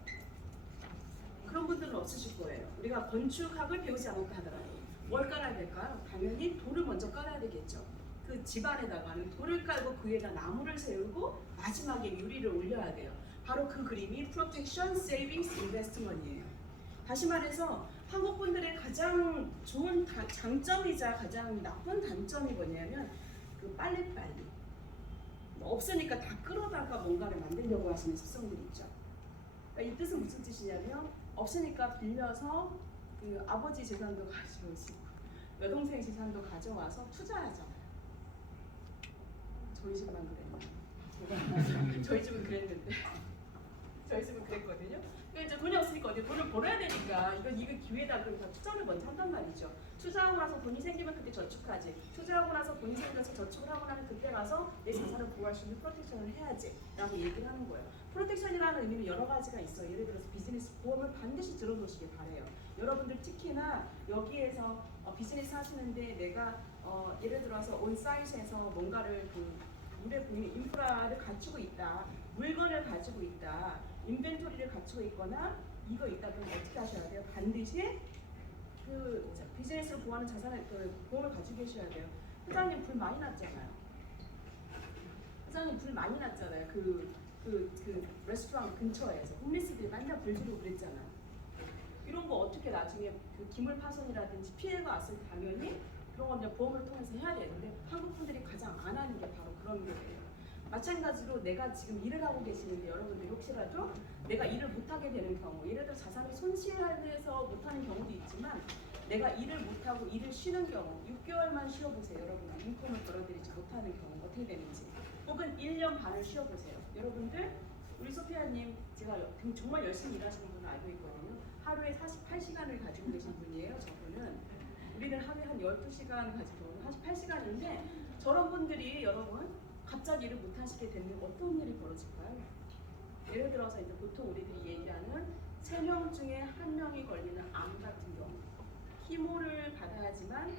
그런 분들은 없으실 거예요. 우리가 건축학을 배우지 않았다 하더라도 뭘 깔아야 될까요? 당연히 돌을 먼저 깔아야 되겠죠. 그 집안에다가는 돌을 깔고 그 위에다 나무를 세우고 마지막에 유리를 올려야 돼요. 바로 그 그림이 Protection Savings Investment이에요. 다시 말해서 한국 분들의 가장 좋은 장점이자 가장 나쁜 단점이 뭐냐면 그 빨리빨리 없으니까 다 끌어다가 뭔가를 만들려고 하시는 습성들이 있죠. 그러니까 이 뜻은 무슨 뜻이냐면 없으니까 빌려서 그 아버지 재산도 가져오시고 여동생 재산도 가져와서 투자하잖아요. 저희 집만 그랬나? 저희 집은 그랬는데 저희 집은 그랬거든요. 그러니까 이제 돈이 없으니까 어디 돈을 벌어야 되니까 이거 기회다 그러면서 투자를 먼저 한단 말이죠. 투자하고 나서 돈이 생기면 그때 저축하지. 투자하고 나서 돈이 생겨서 저축을 하고 나면 그때 가서 내 자산을 보호할 수 있는 프로텍션을 해야지 라고 얘기를 하는 거예요. 프로텍션이라는 의미는 여러 가지가 있어요. 예를 들어서 비즈니스 보험을 반드시 들어놓으시길 바래요. 여러분들 특히나 여기에서 비즈니스 하시는데 내가 예를 들어서 온사이트에서 뭔가를 그 눈에 보이는 인프라를 갖추고 있다, 물건을 가지고 있다, 인벤토리를 갖추고 있거나 이거 있다 그러면 어떻게 하셔야 돼요? 반드시 그 비즈니스를 보호하는 자산을 그 보험을 가지고 계셔야 돼요. 회장님 불 많이 났잖아요. 회장님 불 많이 났잖아요. 그 레스토랑 근처에서 홈리스들이 맨날 불 지르고 그랬잖아요. 이런 거 어떻게 나중에 그 기물 파손이라든지 피해가 왔을 때 당연히 그런 건 그냥 보험을 통해서 해야 되는데 한국 분들이 가장 안 하는 게 바로 그런 거예요. 마찬가지로 내가 지금 일을 하고 계시는데 여러분들이 혹시라도 내가 일을 못하게 되는 경우, 예를 들어 자산이 손실해서 못하는 경우도 있지만 내가 일을 못하고 일을 쉬는 경우 6개월만 쉬어보세요. 여러분들 인컴을 벌어들이지 못하는 경우 어떻게 되는지, 혹은 1년 반을 쉬어보세요. 여러분들 우리 소피아님 제가 정말 열심히 일하시는 분을 알고 있거든요. 하루에 48시간을 가지고 계신 분이에요. 저분은 우리는 하루에 한 12시간 가지고 48시간인데 저런 분들이 여러분 갑자기 일을 못 하시게 되면 어떤 일이 벌어질까요? 예를 들어서 이제 보통 우리들이 얘기하는 3명 중에 1명이 걸리는 암 같은 경우, 키모를 받아야지만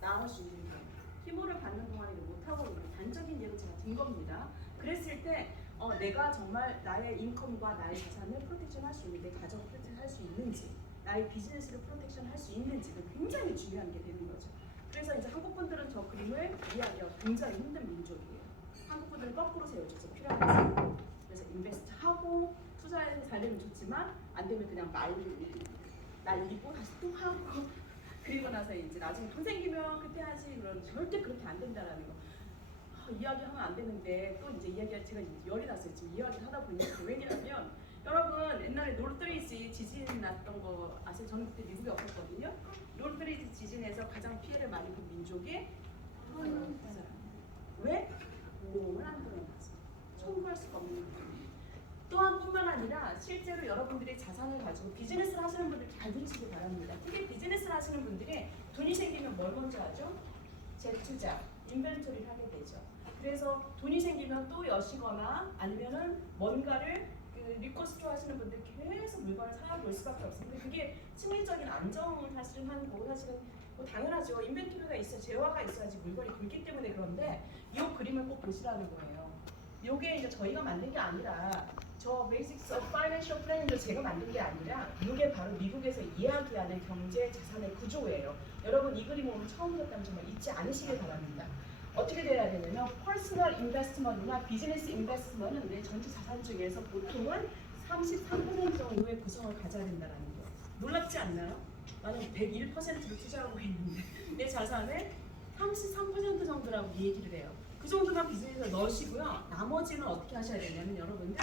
나을 수 있는 경우, 키모를 받는 동안에 못하고 있는 단적인 예로 제가 든 겁니다. 그랬을 때 내가 정말 나의 인컴과 나의 자산을 프로텍션 할 수 있는지, 가정을 프로텍션 할 수 있는지, 나의 비즈니스를 프로텍션 할 수 있는지가 굉장히 중요한 게 되는 거죠. 그래서 이제 한국 분들은 저 그림을 이해하기가 굉장히 힘든 민족이에요. 한국 분들은 거꾸로 세워져서 피라미드. 그래서 인베스트 하고 투자해서 잘 되면 좋지만 안 되면 그냥 날리고 다시 또 하고 그리고 나서 이제 나중에 돈 생기면 그때 하지. 그런 절대 그렇게 안 된다라는 거. 이야기하면 안 되는데 또 이제 이야기가 제가 열이 났어요. 지금 이야기를 하다 보니까 왜냐면 여러분 옛날에 노르트리지 지진 났던 거 아세요? 저는 그때 미국에 없었거든요. 노르트리지 지진에서 가장 피해를 많이 본 민족이 한국 사람. 왜? 보험을 안 들어놔서 청구할 수가 없는 거예요. 또한 뿐만 아니라 실제로 여러분들이 자산을 가지고 비즈니스를 하시는 분들 잘 들으시기 바랍니다. 특히 비즈니스를 하시는 분들이 돈이 생기면 뭘 먼저 하죠? 재투자, 인벤토리를 하게 되죠. 그래서 돈이 생기면 또 여시거나 아니면은 뭔가를 리코스토어 하시는 분들 계속 물건을 사볼 수밖에 없습니다. 그게 심리적인 안정을 사실은 하는 거고, 사실은 뭐 당연하죠. 인벤토리가 있어, 재화가 있어야지 물건이 굴기 때문에. 그런데 이 그림을 꼭 보시라는 거예요. 이게 이제 저희가 만든 게 아니라 저 Basics of Financial Planning도 제가 만든 게 아니라 이게 바로 미국에서 이야기하는 경제 자산의 구조예요. 여러분 이 그림 오늘 처음 보셨다면 정말 잊지 않으시길 바랍니다. 어떻게 돼야 되냐면 퍼스널 인베스트먼트나 비즈니스 인베스트먼트는 내 전체 자산 중에서 보통은 33% 정도의 구성을 가져야 된다는 거. 놀랍지 않나요? 나는 101%를 투자하고 있는데 내 자산의 33% 정도라고 얘기를 해요. 그 정도만 비즈니스에 넣으시고요. 나머지는 어떻게 하셔야 되냐면 여러분들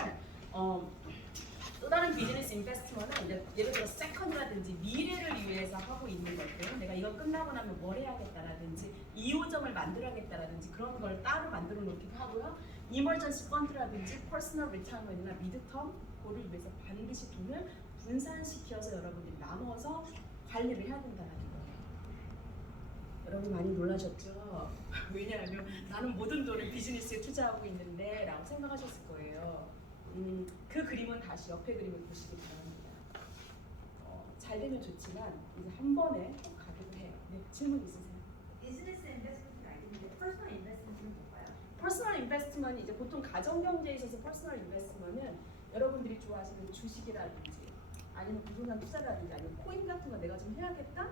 또 다른 비즈니스 인베스트먼트는 이제 예를 들어 세컨이라든지 미래를 위해서 하고 있는 것들, 내가 이거 끝나고 나면 뭘 해야겠다라든지 2호점을 만들어야겠다라든지 그런 걸 따로 만들어 놓기도 하고요. 이머전시 펀드라든지 퍼스널 리타이먼트나 미드텀 그거를 위해서 반드시 돈을 분산시켜서 여러분들이 나눠서 관리를 해야 된다는 거예요. 여러분 많이 놀라셨죠? 왜냐하면 나는 모든 돈을 비즈니스에 투자하고 있는데 라고 생각하셨을 거예요. 그 그림은 다시 옆에 그림을 보시기 바랍니다. 잘 되면 좋지만 이제 한 번에 꼭 가기도 해요. 네, 질문 있으세요? 비즈니스 인베스트먼트 알겠는데 퍼스널 인베스트먼트는 뭘까요? 퍼스널 인베스트먼트 이제 보통 가정 경제에 있어서 퍼스널 인베스트먼트는 여러분들이 좋아하시는 주식이라든지 아니면 부동산 투자라든지 아니면 코인 같은 거 내가 좀 해야겠다?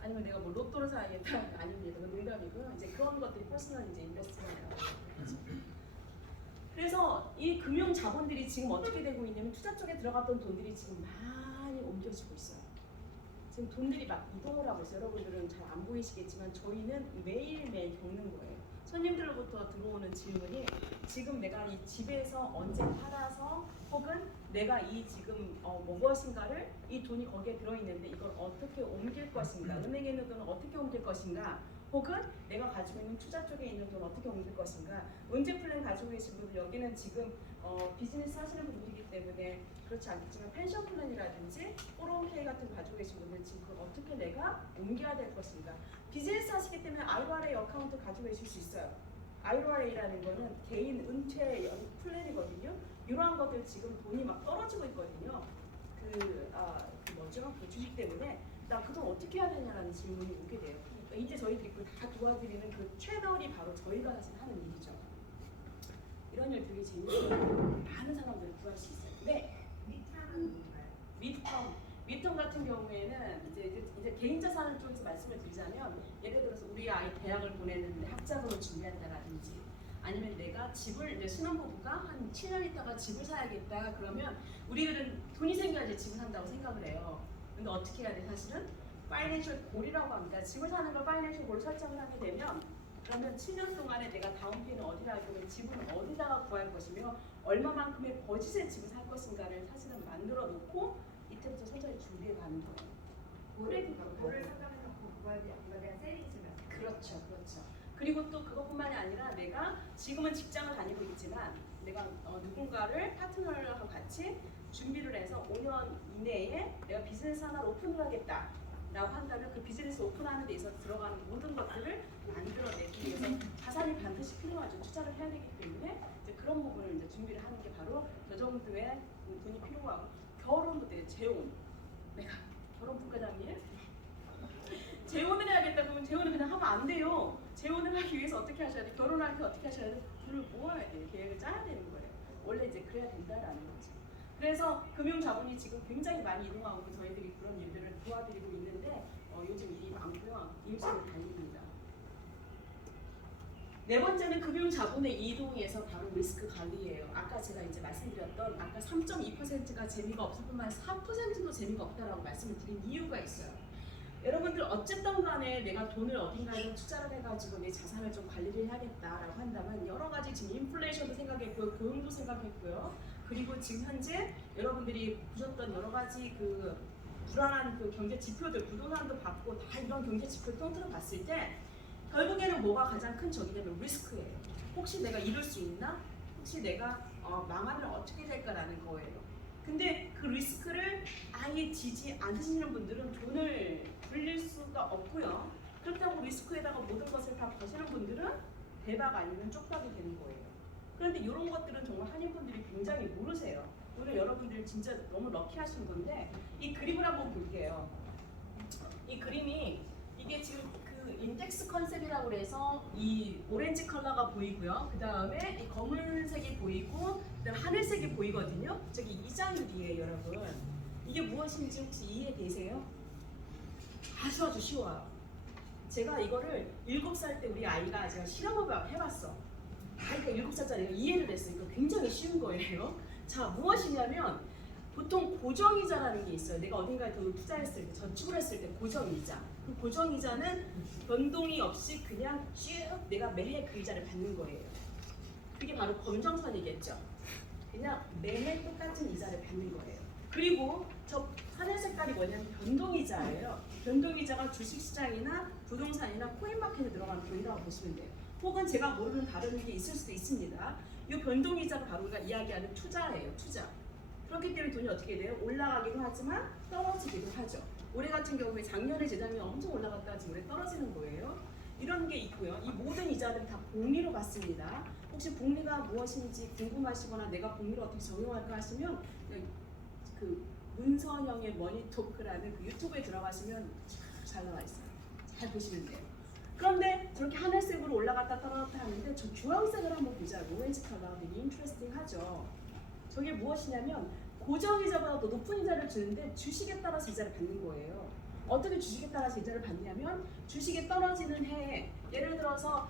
아니면 내가 뭐 로또를 사야겠다? 아닙니다. 농담이고요. 이제 그런 것들이 퍼스널 이제 인베스트먼트라고 하죠. 그래서 이 금융 자본들이 지금 어떻게 되고 있냐면 투자 쪽에 들어갔던 돈들이 지금 많이 옮겨지고 있어요. 지금 돈들이 막 이동을 하고 있어요. 여러분들은 잘 안 보이시겠지만 저희는 매일매일 겪는 거예요. 손님들로부터 들어오는 질문이 지금 내가 이 집에서 언제 팔아서 혹은 내가 이 지금 무엇인가를 이 돈이 거기에 들어있는데 이걸 어떻게 옮길 것인가, 은행에 있는 돈을 어떻게 옮길 것인가, 혹은 내가 가지고 있는 투자 쪽에 있는 돈 어떻게 옮길 것인가. 은퇴 플랜 가지고 계신 분들, 여기는 지금 비즈니스 하시는 분들이기 때문에 그렇지 않겠지만 펜션 플랜이라든지 401k 같은 거 가지고 계신 분들 지금 그걸 어떻게 내가 옮겨야 될 것인가. 비즈니스 하시기 때문에 IRA 어카운트 가지고 계실 수 있어요. IRA라는 거는 개인 은퇴 플랜이거든요. 이러한 것들 지금 돈이 막 떨어지고 있거든요. 그 주식 때문에 나 그돈 어떻게 해야 되냐라는 질문이 오게 돼요. 이제 저희들이 그걸 다 도와드리는 그 채널이 바로 저희가 사실 하는 일이죠. 이런 일 되게 재밌어요. 많은 사람들을 구할 수 있어요. 네. 미텀 같은 경우에는 이제 개인 자산을 쪽에서 말씀을 드리자면, 예를 들어서 우리 아이 대학을 보내는데 학자금을 준비한다라든지, 아니면 내가 집을 이제 신혼부부가 한 7년 있다가 집을 사야겠다 그러면 우리들은 돈이 생겨야지 집을 산다고 생각을 해요. 근데 어떻게 해야 돼? 사실은 파이낸셜 골이라고 합니다. 집을 사는 걸 파이낸셜 골 설정을 하게 되면, 그러면 7년 동안에 내가 다운페이는 어디다 할 거면 집은 어디다가 구할 것이며 얼마만큼의 버짓의 집을 살 것인가를 사실은 만들어 놓고 이때부터 천천히 준비해 가는 거예요. 고를 상담해놓고 그거에 대한 세이빙스를 말씀. 그렇죠. 그리고 또 그것뿐만이 아니라 내가 지금은 직장을 다니고 있지만 내가 누군가를 파트너하고 같이 준비를 해서 5년 이내에 내가 비즈니스 하나를 오픈을 하겠다 라고 한다면 그 비즈니스 오픈하는 데 있어서 들어가는 모든 것들을 만들어내기 위해서 자산이 반드시 필요하죠. 투자를 해야 되기 때문에 이제 그런 부분을 이제 준비를 하는 게 바로 저 정도의 돈이 필요하고, 결혼도 돼. 재혼. 내가 결혼 부과장님 재혼을 해야겠다 그러면 재혼을 그냥 하면 안 돼요. 재혼을 하기 위해서 어떻게 하셔야 돼? 결혼할 때 어떻게 하셔야 돼? 돈을 모아야 돼요. 계획을 짜야 되는 거예요. 원래 이제 그래야 된다라는 거죠. 그래서 금융자본이 지금 굉장히 많이 이동하고 저희들이 그런 일들을 도와드리고 있는데 요즘 일이 많고요. 임시로 달립니다. 네 번째는 금융자본의 이동에서 바로 리스크 관리예요. 아까 제가 이제 말씀드렸던 아까 3.2%가 재미가 없을 뿐만 아니라 4%도 재미가 없다라고 말씀을 드린 이유가 있어요. 여러분들 어쨌든 간에 내가 돈을 어딘가에 투자를 해가지고 내 자산을 좀 관리를 해야겠다라고 한다면 여러 가지 지금 인플레이션도 생각했고요, 고용도 생각했고요, 그리고 지금 현재 여러분들이 보셨던 여러 가지 그 불안한 그 경제 지표들, 부동산도 받고 다 이런 경제 지표를 통틀어 봤을 때 결국에는 뭐가 가장 큰 적이냐면 리스크예요. 혹시 내가 이룰 수 있나? 혹시 내가 망하면 어떻게 될까라는 거예요. 근데 그 리스크를 아예 지지 않으시는 분들은 돈을 불릴 수가 없고요. 그렇다고 리스크에다가 모든 것을 다 거시는 분들은 대박 아니면 쪽박이 되는 거예요. 그런데 이런 것들은 정말 한인분들이 굉장히 모르세요. 오늘 여러분들 진짜 너무 럭키하신 건데 이 그림을 한번 볼게요. 이 그림이 이게 지금 그 인덱스 컨셉이라고 그래서 이 오렌지 컬러가 보이고요. 그 다음에 이 검은색이 보이고 그다음 하늘색이 보이거든요. 저기 이자율이에요, 여러분. 이게 무엇인지 혹시 이해되세요? 아주 쉬워요. 제가 이거를 7살 때 우리 아이가 제가 실험을 해봤어. 아이가 7살짜리가 이해를 했어요. 이거 굉장히 쉬운 거예요. 자, 무엇이냐면 보통 고정이자라는 게 있어요. 내가 어딘가에 돈을 투자했을 때, 저축을 했을 때 고정이자. 그 고정이자는 변동이 없이 그냥 쭉 내가 매해 그 이자를 받는 거예요. 그게 바로 검정선이겠죠. 그냥 매해 똑같은 이자를 받는 거예요. 그리고 저 하늘 색깔이 뭐냐면 변동이자예요. 변동이자가 주식시장이나 부동산이나 코인마켓에 들어가는 돈이라고 보시면 돼요. 혹은 제가 모르는 다른 게 있을 수도 있습니다. 이 변동이자가 바로 우리가 이야기하는 투자예요. 투자. 그렇기 때문에 돈이 어떻게 돼요? 올라가기도 하지만 떨어지기도 하죠. 올해 같은 경우에 작년에 재작년에 엄청 올라갔다가 지금 올해 떨어지는 거예요. 이런 게 있고요. 이 모든 이자들은 다 복리로 받습니다. 혹시 복리가 무엇인지 궁금하시거나 내가 복리를 어떻게 적용할까 하시면 그 문선영의 머니토크라는 그 유튜브에 들어가시면 잘 나와 있어요. 잘 보시면 돼요. 그런데 저렇게 하늘색으로 올라갔다 떨어졌다 하는데 저 주황색을 한번 보자고. 오렌지 컬러 되게 인트레스팅하죠. 저게 무엇이냐면 고정이자보다 더 높은 이자를 주는데 주식에 따라서 이자를 받는 거예요. 어떻게 주식에 따라서 이자를 받냐면 주식이 떨어지는 해에 예를 들어서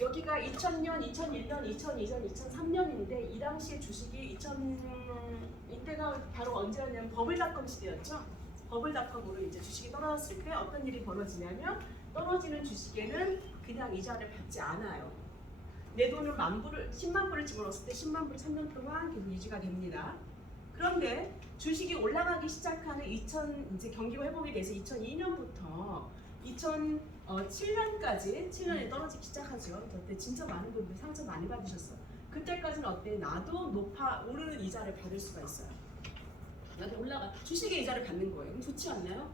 여기가 2000년, 2001년, 2002년, 2003년인데 이 당시에 주식이 이때가 바로 언제였냐면 버블닷컴 시대였죠. 버블닷컴으로 이제 주식이 떨어졌을 때 어떤 일이 벌어지냐면 떨어지는 주식에는 그냥 이자를 받지 않아요. 내 돈을 10만 불을 집어넣었을 때 10만 불이 3년 동안 계속 유지가 됩니다. 그런데 주식이 올라가기 시작하는 이제 경기가 회복이 돼서 2002년부터 2007년까지 7년에 떨어지기 시작하죠. 그때 진짜 많은 분들이 상처 많이 받으셨어요. 그때까지는 어때? 나도 오르는 이자를 받을 수가 있어요. 나도 주식의 이자를 받는 거예요. 그럼 좋지 않나요?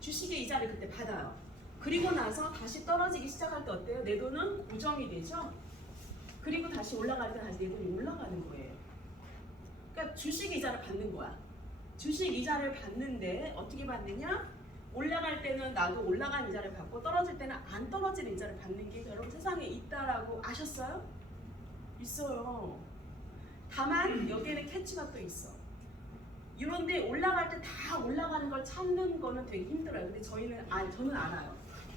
주식의 이자를 그때 받아요. 그리고 나서 다시 떨어지기 시작할 때 어때요? 내 돈은 고정이 되죠? 그리고 다시 올라갈 때 다시 내 돈이 올라가는 거예요. 그러니까 주식 이자를 받는 거야. 주식 이자를 받는데 어떻게 받느냐? 올라갈 때는 나도 올라간 이자를 받고 떨어질 때는 안 떨어지는 이자를 받는 게 여러분 세상에 있다라고 아셨어요? 있어요. 다만 여기에는 캐치가 또 있어. 이런데 올라갈 때 다 올라가는 걸 찾는 거는 되게 힘들어요. 근데 저는 알아요.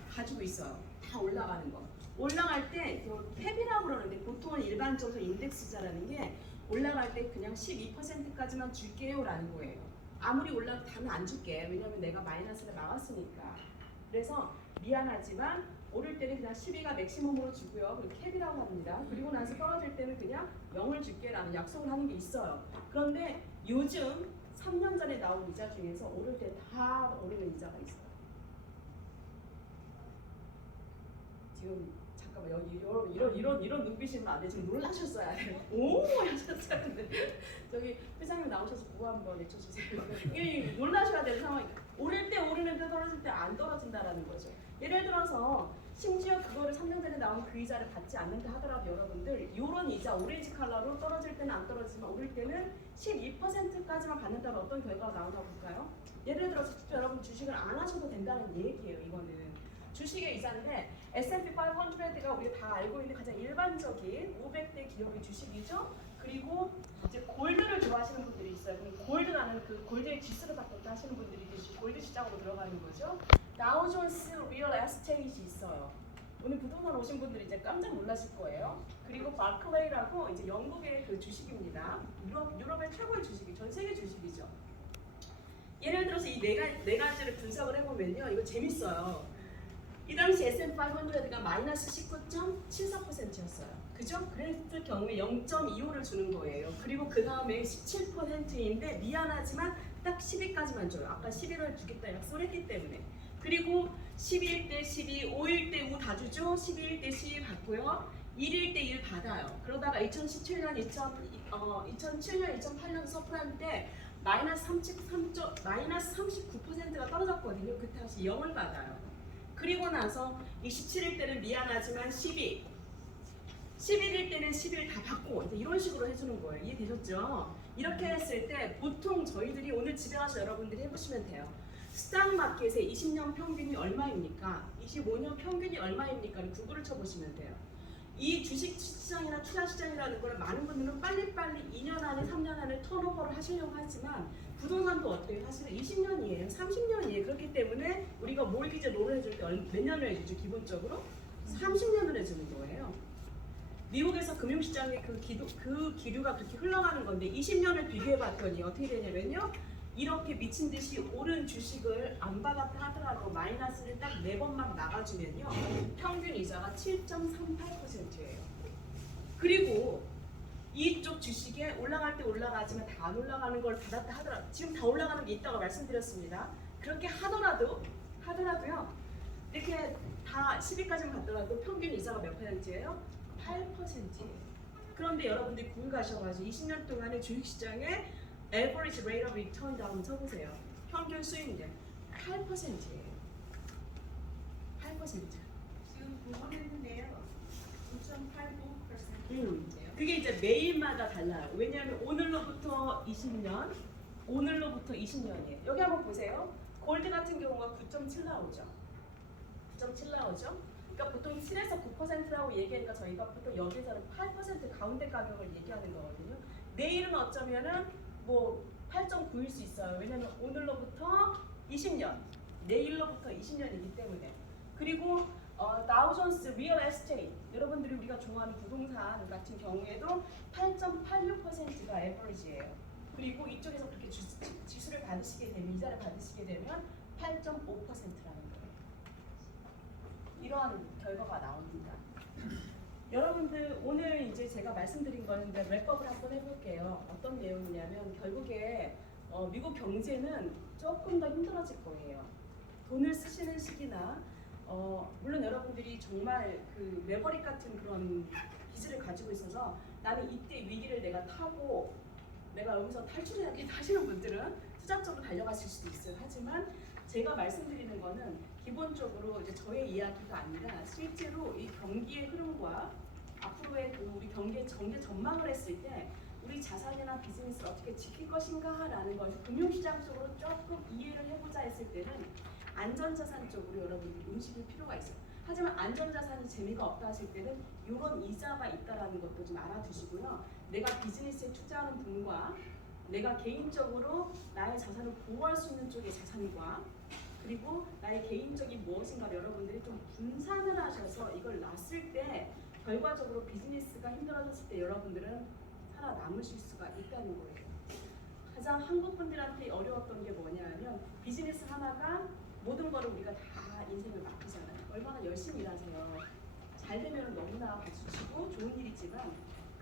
가지고 있어요. 다 올라가는 거. 올라갈 때 탭이라고 그러는데 보통은 일반적으로 인덱스자라는 게 올라갈 때 그냥 12%까지만 줄게요 라는 거예요. 아무리 올라도 다는 안 줄게. 왜냐면 내가 마이너스를 막았으니까. 그래서 미안하지만 오를 때는 그냥 12가 맥시멈으로 주고요. 그 캡이라고 합니다. 그리고 나서 떨어질 때는 그냥 0을 줄게 라는 약속을 하는 게 있어요. 그런데 요즘 3년 전에 나온 이자 중에서 오를 때 다 오르는 이자가 있어요. 지금 잠깐만 여기 이런 눈빛이면 안 돼. 지금 놀라셨어야 돼요. 오 하셨어야 되는데 저기 회장님 나오셔서 구호 한번 외쳐주세요. 이게 놀라셔야 되는 상황이. 오를 때 오르는데 떨어질 때 안 떨어진다라는 거죠. 예를 들어서 심지어 그거를 3년 전에 나온 그 이자를 받지 않는다 하더라도 여러분들 이런 이자 오렌지 컬러로 떨어질 때는 안 떨어지지만 오를 때는 12%까지만 받는다면 어떤 결과가 나오나 볼까요? 예를 들어서 여러분 주식을 안 하셔도 된다는 얘기예요. 이거는 주식의 이자인데 S&P 500가 우리가 다 알고 있는 가장 일반적인 500대 기업의 주식이죠. 그리고 이제 골드를 좋아하시는 분들이 있어요. 그럼 골드라는 그 골드의 지수를 바꿨다 하시는 분들이 계시고 골드 시장으로 들어가는 거죠. 다우존스 리얼 에스테이트 있어요. 오늘 부동산 오신 분들이 이제 깜짝 놀라실 거예요. 그리고 바클레이라고 이제 영국의 그 주식입니다. 유럽의 최고의 주식이 전 세계 주식이죠. 예를 들어서 이 네 가지를 분석을 해보면요, 이거 재밌어요. 이 당시 S&P 500가 마이너스 19.74%였어요. 그죠? 그랬을 경우에 0.25를 주는 거예요. 그리고 그 다음에 17%인데 미안하지만 딱 10일까지만 줘요. 아까 11월 주겠다 약속을 했기 때문에. 그리고 11일 때 12, 5일 때 5 다 주죠. 12일 때 12 받고요. 1일 때 1 받아요. 그러다가 2017년, 2008년 서프라임 때 마이너스 39%가 떨어졌거든요. 그때 다시 0을 받아요. 그리고 나서 27일 때는 미안하지만 12, 11일 때는 10일 다 받고 이제 이런 식으로 해주는 거예요. 이해되셨죠? 이렇게 했을 때 보통 저희들이 오늘 집에 가서 여러분들이 해보시면 돼요. 스탁마켓의 20년 평균이 얼마입니까? 25년 평균이 얼마입니까?를 구글을 쳐보시면 돼요. 이 주식 시장이나 투자 시장이라는 걸 많은 분들은 빨리빨리 2년 안에 3년 안에 턴오버를 하시려고 하지만 부동산도 어때요? 사실은 20년이에요. 30년이에요. 그렇기 때문에 우리가 몰기지 롤을 해줄 때 몇 년을 해주죠? 기본적으로 30년을 해주는 거예요. 미국에서 금융시장의 그 기류가 그렇게 흘러가는 건데 20년을 비교해봤더니 어떻게 되냐면요. 이렇게 미친 듯이 오른 주식을 안 받았다 하더라도 마이너스를 딱 4번만 나가주면요. 평균 이자가 7.38%예요. 그리고 이쪽 주식에 올라갈 때 올라가지만 다 안 올라가는 걸 받았다 하더라도 지금 다 올라가는 게 있다고 말씀드렸습니다. 그렇게 하더라도요. 이렇게 다 10위까지만 갔더라도 평균 이자가 몇 %예요? 8%예요. 그런데 여러분들이 구글 가셔가지고 20년 동안의 주식시장에 average rate of return 한번 쳐보세요. 평균 수익률 8%예요. 8%. 지금 궁금했는데요. 9.89%. 그게 이제 매일마다 달라요. 왜냐하면 오늘로부터 20년이에요. 여기 한번 보세요. 골드 같은 경우가 9.7 나오죠. 9.7 나오죠. 그러니까 보통 7에서 9%라고 얘기하니까 저희가 보통 여기서는 8% 가운데 가격을 얘기하는 거거든요. 내일은 어쩌면은 뭐 8.9일 수 있어요. 왜냐면 오늘로부터 20년, 내일로부터 20년이기 때문에. 그리고 다우존스 리얼 에스테이트, 여러분들이 우리가 좋아하는 부동산 같은 경우에도 8.86%가 에버리지예요. 그리고 이쪽에서 그렇게 지수를 받으시게 되면 이자를 받으시게 되면 8.5%라는 거예요. 이러한 결과가 나옵니다. 여러분들 오늘 이제 제가 말씀드린 거는 이제 랩업을 한번 해볼게요. 어떤 내용이냐면 결국에 미국 경제는 조금 더 힘들어질 거예요. 돈을 쓰시는 시기나 물론 여러분들이 정말 그 매버릭 같은 그런 기질을 가지고 있어서 나는 이때 위기를 내가 타고 내가 여기서 탈출해야겠다 하시는 분들은 투자적으로 달려가실 수도 있어요. 하지만 제가 말씀드리는 거는 기본적으로 이제 저의 이야기가 아니라 실제로 이 경기의 흐름과 앞으로의 그 우리 경제 전망을 했을 때 우리 자산이나 비즈니스를 어떻게 지킬 것인가라는 것을 금융시장 쪽으로 조금 이해를 해보자 했을 때는 안전자산 쪽으로 여러분들이 움직일 필요가 있어요. 하지만 안전자산이 재미가 없다 하실 때는 이런 이자가 있다라는 것도 좀 알아두시고요. 내가 비즈니스에 투자하는 분과 내가 개인적으로 나의 자산을 보호할 수 있는 쪽의 자산과 그리고 나의 개인적인 무엇인가를 여러분들이 좀 분산을 하셔서 이걸 놨을 때 결과적으로 비즈니스가 힘들어졌을 때 여러분들은 살아남으실 수가 있다는 거예요. 가장 한국 분들한테 어려웠던 게 뭐냐면 비즈니스 하나가 모든 거를 우리가 다 인생을 맡기잖아요. 얼마나 열심히 일하세요. 잘 되면 너무나 박수치고 좋은 일이지만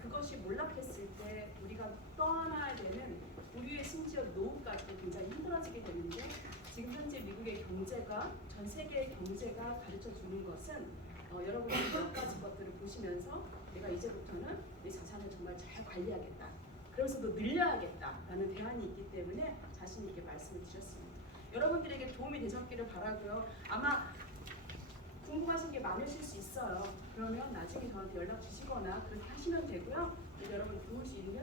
그것이 몰락했을 때 우리가 떠나야 되는 우리의 심지어 노후까지도 굉장히 힘들어지게 되는데 지금 현재 미국의 경제가 전 세계의 경제가 가르쳐 주는 것은 여러분이 몇 가지 것들을 보시면서 내가 이제부터는 내 자산을 정말 잘 관리하겠다. 그러면서도 늘려야겠다라는 대안이 있기 때문에 자신 있게 말씀을 드렸습니다. 여러분들에게 도움이 되셨기를 바라고요. 아마 궁금하신 게 많으실 수 있어요. 그러면 나중에 저한테 연락 주시거나 그렇게 하시면 되고요. 여러분 도울 수 있는